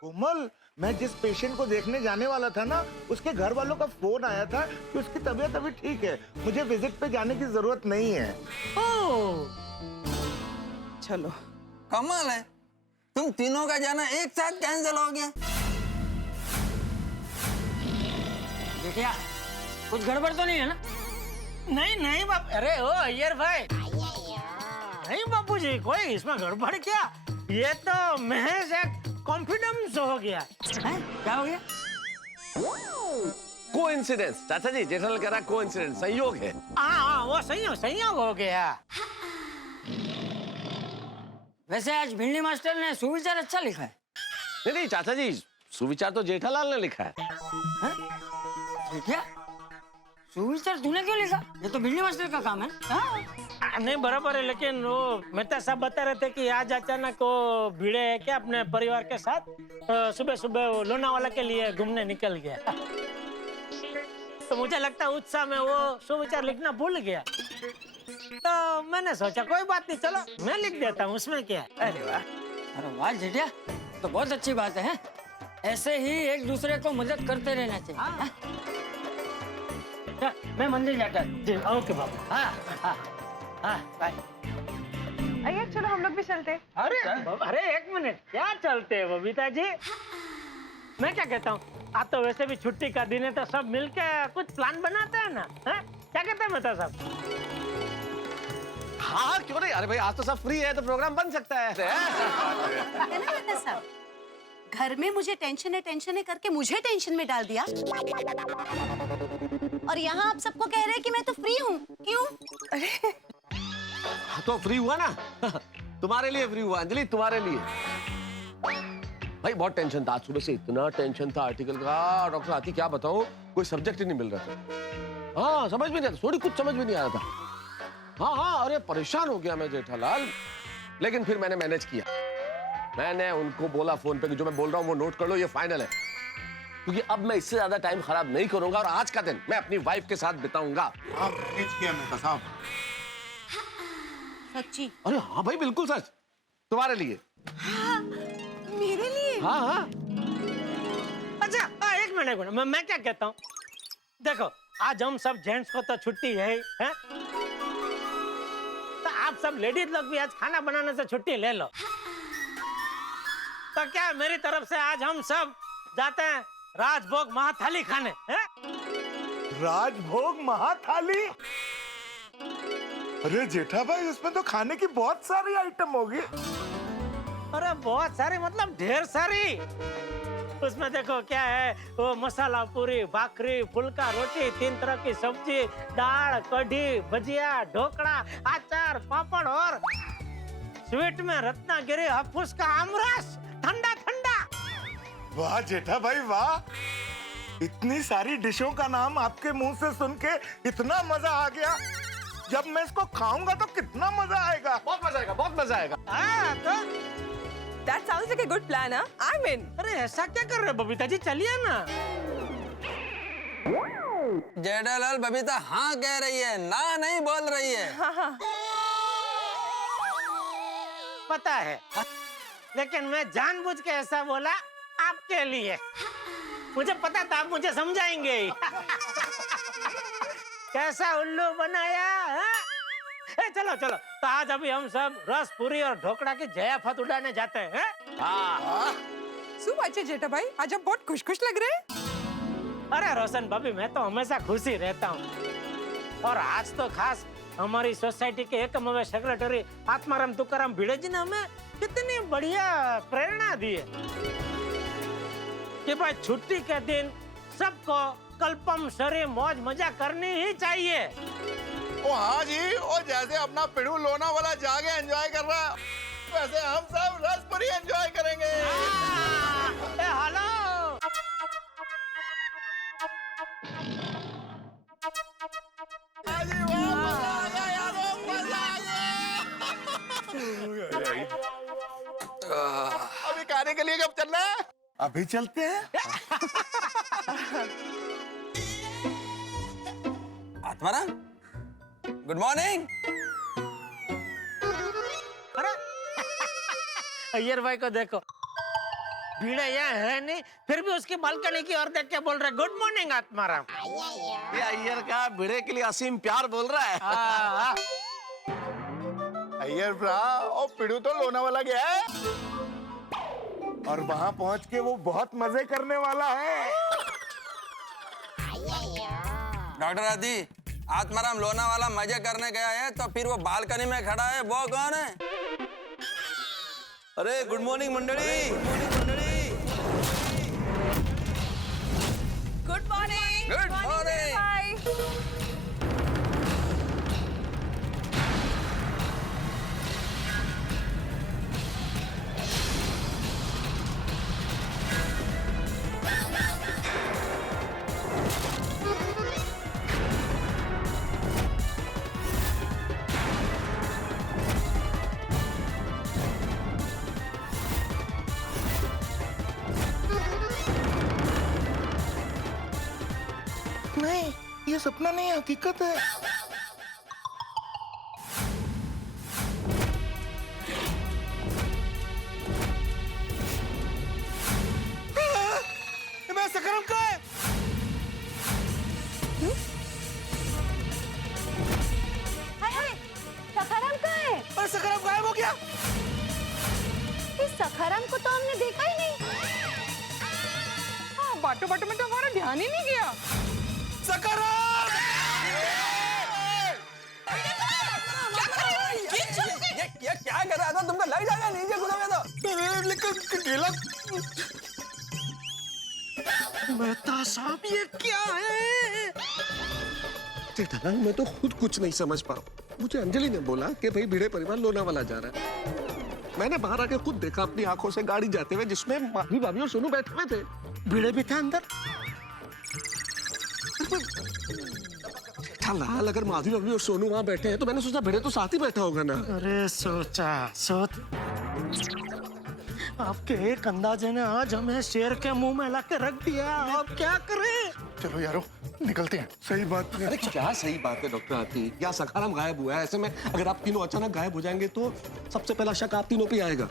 कोमल, मैं जिस पेशेंट को देखने जाने वाला था ना, उसके घर वालों का फोन आया था कि उसकी तबीयत अभी ठीक है, मुझे विजिट पे जाने की जरूरत नहीं है। चलो कमाल है, तुम तीनों का जाना एक साथ कैंसिल हो गया। क्या कुछ गड़बड़ तो नहीं है ना? नहीं नहीं बाप, अरे ओ अय्यर भाई, नहीं बापूजी कोई इसमें गड़बड़ क्या, ये तो महज एक कॉन्फिडेंस हो गया। है? क्या हो गया? कोइंसिडेंस, चाचा जी जेठालाल कह रहा कोइंसिडेंस, संयोग है। हाँ वो संयोग हो गया। वैसे आज भिंडी मास्टर ने सुविचार अच्छा लिखा है। नहीं नहीं चाचा जी, सुविचार तो जेठालाल ने लिखा है। क्या सुविचार तूने क्यों लिखा? ये तो भिंडी मास्टर का काम है। नहीं बराबर है, लेकिन वो मेहता साहब बता रहे थे कि आज अचानक वो भिड़े है क्या अपने परिवार के साथ सुबह सुबह वो लोनावाला के लिए घूमने निकल गया। तो मुझे लगता है उत्साह में वो सुविचार लिखना भूल गया, तो मैंने सोचा कोई बात नहीं, चलो मैं लिख देता हूँ, उसमें क्या है। अरे वाह जेठिया, तो बहुत अच्छी बात है। ऐसे ही एक दूसरे को मदद करते रहना चाहिए। मैं मंदिर जाता हूँ। ओके बाबा। हाँ हाँ हाँ बाय। आइए चलो हम लोग भी चलते हैं। अरे एक मिनट, क्या चलते हैं बबीता जी? मैं क्या कहता हूँ, आप तो वैसे भी छुट्टी का दिन है तो सब मिलके कुछ प्लान बनाते हैं ना, है? क्या कहते हैं मेहता साहब? हाँ क्यों नहीं, अरे भाई आज तो सब फ्री है तो प्रोग्राम बन सकता है। है ना मेहता साहब, घर में मुझे टेंशन है करके मुझे टेंशन में डाल दिया, और यहाँ आप सबको कह रहे हैं कि मैं तो फ्री हूँ। क्यों? हाँ, तो फ्री हुआ ना तुम्हारे लिए फ्री हुआ अंजलि, तुम्हारे लिए। भाई बहुत टेंशन था, आज सुबह से इतना टेंशन था आर्टिकल का, डॉक्टर आती क्या बताऊं, कोई सब्जेक्ट ही नहीं मिल रहा था। हाँ समझ में नहीं आता, थोड़ी कुछ समझ में नहीं आ रहा था। हाँ अरे परेशान हो गया मैं जेठालाल, लेकिन फिर मैंने मैनेज किया। मैंने उनको बोला फोन पे कि जो मैं बोल रहा हूँ वो नोट कर लो, ये फाइनल है, क्योंकि अब मैं इससे ज्यादा टाइम खराब नहीं करूंगा और आज का दिन मैं अपनी वाइफ के साथ बिताऊंगा। आप किया मेहता साहब? सच्ची? अरे हाँ भाई बिल्कुल सच, तुम्हारे लिए। हाँ, मेरे लिए? हाँ। अच्छा एक मिनट मैं क्या कहता हूँ, देखो आज हम सब जेंट्स को तो छुट्टी है, तो आप सब लेडीज लोग भी आज खाना बनाने से छुट्टी ले लो। तो क्या मेरी तरफ से आज हम सब जाते हैं राजभोग महाथाली खाने, हैं? राजभोग महाथाली? अरे जेठा भाई उसमें तो खाने की बहुत सारी आइटम होगी। अरे बहुत सारी मतलब ढेर सारी। उसमें देखो क्या है, वो मसाला पूरी, भाकरी, फुल्का रोटी, 3 तरह की सब्जी, दाल, कढ़ी, भजिया, ढोकड़ा, अचार, पापड़ और स्वीट में रत्नागिरी हाफूस का आमरस, ठंडा ठंडा। वाह जेठा भाई वाह, इतनी सारी डिशों का नाम आपके मुंह से सुन के इतना मजा आ गया। जब मैं इसको खाऊंगा तो कितना मजा आएगा। बहुत मजा आएगा, बहुत मजा आएगा। तो That sounds like a good plan, huh? I'm in. अरे ऐसा क्या कर रहे हो बबीता जी, चलिए ना। जेठालाल बबीता हाँ कह रही है, ना नहीं बोल रही है। पता है, लेकिन मैं जानबूझ के ऐसा बोला आपके लिए। मुझे पता था आप मुझे समझाएंगे। कैसा उल्लू बनाया, है? चलो चलो, तो आज अभी हम सब रस पूरी और ढोकड़ा की जयाफत उड़ाने जाते हैं। सुबह अच्छे जेठा भाई, आज आप बहुत खुश खुश लग रहे हैं। अरे रोशन भाभी, मैं तो हमेशा खुश ही रहता हूँ, और आज तो खास हमारी सोसाइटी के एकमेव सेक्रेटरी आत्माराम तुकाराम भिड़े जी ने हमें कितनी बढ़िया प्रेरणा दी है कि भाई छुट्टी के दिन सबको कल्पम सरे मौज मजा करनी ही चाहिए। ओ हाँ जी, ओ जैसे अपना पिड़ू लोना वाला जाके एंजॉय कर रहा है, वैसे हम सब रसपुरी एंजॉय करेंगे। हेलो अभी खाने के लिए कब चलना है? अभी चलते हैं। Atmaram, good morning. अरे अय्यर भाई को देखो, भीड़ा यहाँ है नहीं, फिर भी उसकी बालकनी की ओर देख के बोल रहे गुड मॉर्निंग आत्माराम। ये अय्यर का भिड़े के लिए असीम प्यार बोल रहा है। अय्यर भरा, ओ पिड़ू तो लोना वाला गया है और वहां पहुंच के वो बहुत मजे करने वाला है। डॉक्टर आदि, आत्माराम लोना वाला मजे करने गया है तो फिर वो बालकनी में खड़ा है, वो कौन है? अरे गुड मॉर्निंग मंडली। Good morning. Good morning. नहीं, ये सपना नहीं, हकीकत है। मैं सकरम का है। हाय हाय, सखाराम कहाँ है? अरे सकरम गायब हो गया। मैंने देखा ही नहीं। हाँ, बाटो बाटो में तो हमारा ध्यान ही नहीं गया। ये क्या कर रहा था? तुमको लग जाएगा नीचे कूदोगे तो। लेकिन ढीला मेहता साहब, ये क्या है? जेठालाल, मैं तो खुद कुछ नहीं समझ पा रहा हूँ। मुझे अंजलि ने बोला कि भाई भिड़े परिवार लोनावाला जा रहा है। मैंने बाहर आके खुद देखा अपनी आंखों से गाड़ी जाते हुए, जिसमें माधवी भाभी और सोनू बैठे हुए थे। भिड़े भी थे अंदर। जेठालाल, अगर माधवी भाभी और सोनू वहां बैठे हैं तो मैंने सोचा भिड़े तो साथ ही बैठा होगा ना। अरे सोच आपके एक अंदाजे ने आज हमें शेर के मुंह में ला के रख दिया। अब क्या करें? चलो यारो, निकलते हैं। सही बात है। अरे क्या सही बात है डॉक्टर हाथी? क्या सखाराम गायब हुआ है? ऐसे में अगर आप तीनों अचानक गायब हो जाएंगे तो सबसे पहला शक आप तीनों पे आएगा।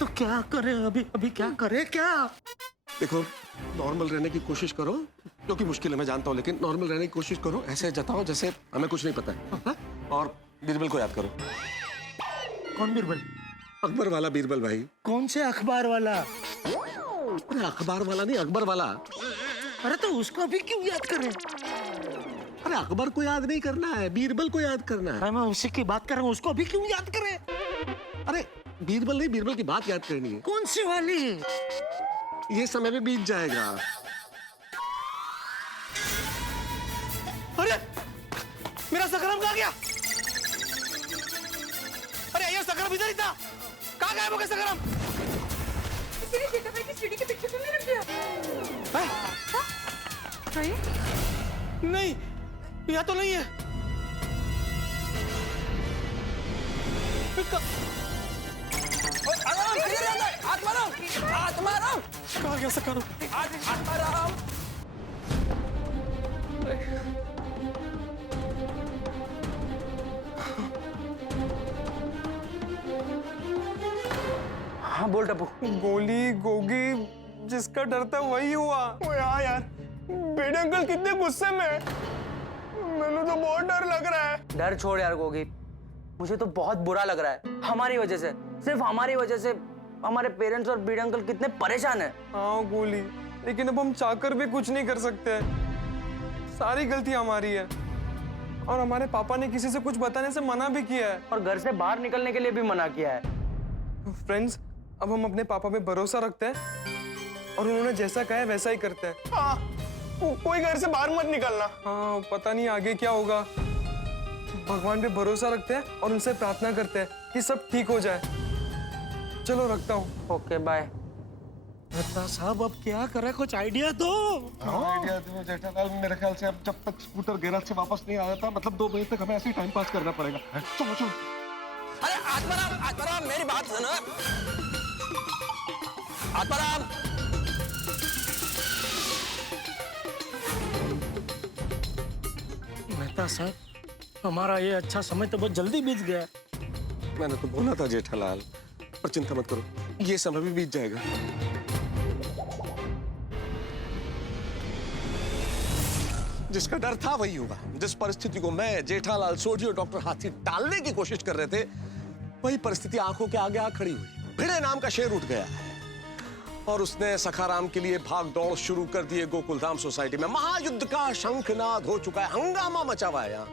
तो क्या करें अभी क्या करें? क्या देखो, नॉर्मल रहने की कोशिश करो, जो कि मुश्किल है मैं जानता हूँ, लेकिन नॉर्मल रहने की कोशिश करो। ऐसे जताओ जैसे हमें कुछ नहीं पता है। हाँ? और बीरबल को याद करो। कौन बीरबल? अकबर वाला बीरबल भाई। कौन से अखबार वाला? अरे अखबार वाला नहीं, अकबर वाला। अरे तो उसको अभी क्यों याद करें? अरे अकबर को याद नहीं करना है, बीरबल को याद करना है। मैं उसी की बात कर रहा हूँ, उसको अभी क्यों याद करें? अरे बीरबल नहीं, बीरबल की बात याद करनी है। कौन सी वाली? ये समय भी बीत जाएगा। अरे मेरा सखाराम कहाँ गया? अरे ये सखाराम इधर ही था। कहाँ गायब हो गया सखाराम? इसने जेठा भाई की सीढ़ी के पीछे क्यों नहीं रख दिया? नहीं, यहाँ तो नहीं है। आत्माराम, कहाँ गया सखाराम? आत्माराम। हाँ बोल टप्पू। गोली गोगी जिसका डर था वही हुआ। हाँ यार, बेटे अंकल कितने गुस्से में हैं। मैंने तो बहुत डर लग रहा है। डर छोड़ यार गोगी, मुझे तो बहुत बुरा लग रहा है। हमारी वजह से, सिर्फ हमारी वजह से हमारे पेरेंट्स और बीड़े अंकल कितने परेशान हैं। हाँ गोली, लेकिन अब हम चाहकर भी कुछ नहीं कर सकते। सारी गलती हमारी है और हमारे पापा ने किसी से कुछ बताने से मना भी किया है और घर से बाहर निकलने के लिए भी मना किया है। फ्रेंड्स, अब हम अपने पापा पे भरोसा रखते हैं और उन्होंने जैसा कहा है वैसा ही करते हैं। हाँ, कोई घर से बाहर मत निकलना। हाँ, पता नहीं आगे क्या होगा। भगवान पे भरोसा रखते हैं और उनसे प्रार्थना करते हैं कि सब ठीक हो जाए। चलो रखता हूँ। Okay bye. मेहता साहब, अब क्या करें? कुछ आइडिया दो। आइडिया दो जेठालाल। मेरे ख्याल से अब जब तक स्कूटर गैराज से वापस नहीं आया था, मतलब 2 बजे तक हमें ऐसे ही टाइम पास करना पड़ेगा। चलो चलो। अरे आत्माराम, मेरी बात सुनो। आत्माराम, मेहता साहब, हमारा ये अच्छा समय तो बहुत जल्दी बीत गया। मैंने तो बोला था जेठालाल, पर चिंता मत करो, ये समय भी बीत जाएगा। जिसका डर था वही हुआ। जिस परिस्थिति को मैं, जेठालाल, सोढी और डॉक्टर हाथी टालने की कोशिश कर रहे थे, वही परिस्थिति आंखों के आगे आ खड़ी हुई। भिड़े नाम का शेर उठ गया है और उसने सखाराम के लिए भाग दौड़ शुरू कर दी है। गोकुलधाम सोसाइटी में महायुद्ध का शंखनाद हो चुका है, हंगामा मचा हुआ है यहाँ।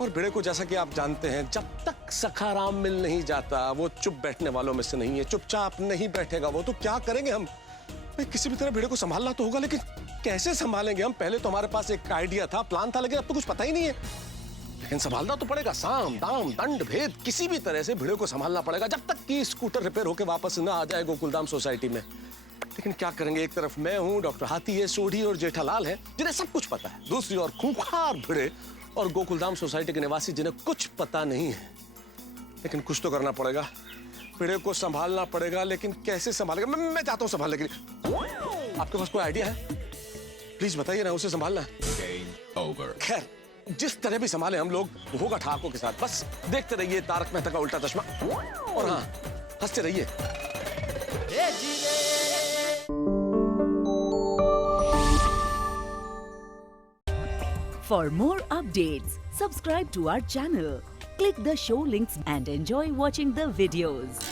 और भिड़े को, जैसा कि आप जानते हैं, जब तक सखाराम मिल नहीं जाता वो चुप बैठने वालों में से नहीं है। चुपचाप नहीं बैठेगा वो। तो क्या करेंगे हम? भाई किसी भी तरह भिड़े को संभालना तो होगा, लेकिन कैसे संभालेंगे हम? पहले तो हमारे पास एक आइडिया था, प्लान था, लेकिन अब तो कुछ पता ही नहीं है। लेकिन संभालना तो पड़ेगा। साम दाम दंड भेद, किसी भी तरह से भिड़े को संभालना पड़ेगा जब तक कि स्कूटर रिपेयर होकर वापस न आ जाए गोकुलधाम सोसाइटी में। लेकिन क्या करेंगे? एक तरफ मैं हूं, डॉक्टर हाथी है, सोढी और जेठालाल है जिन्हें सब कुछ पता है। दूसरी ओर खूंखार भिड़े और गोकुलधाम सोसाइटी के निवासी जिन्हें कुछ पता नहीं है। लेकिन कुछ तो करना पड़ेगा, भिड़े को संभालना पड़ेगा। लेकिन कैसे संभालेगा? मैं चाहता हूँ संभालने के लिए। आपके पास कोई आइडिया है? प्लीज बताइए ना, उसे संभालना है। खैर, जिस तरह भी संभाले हम लोग, होगा ठाकों के साथ। बस देखते रहिए तारक मेहता का उल्टा चश्मा, और हाँ, हंसते रहिए। For more updates, subscribe to our channel, click the show links and enjoy watching the videos.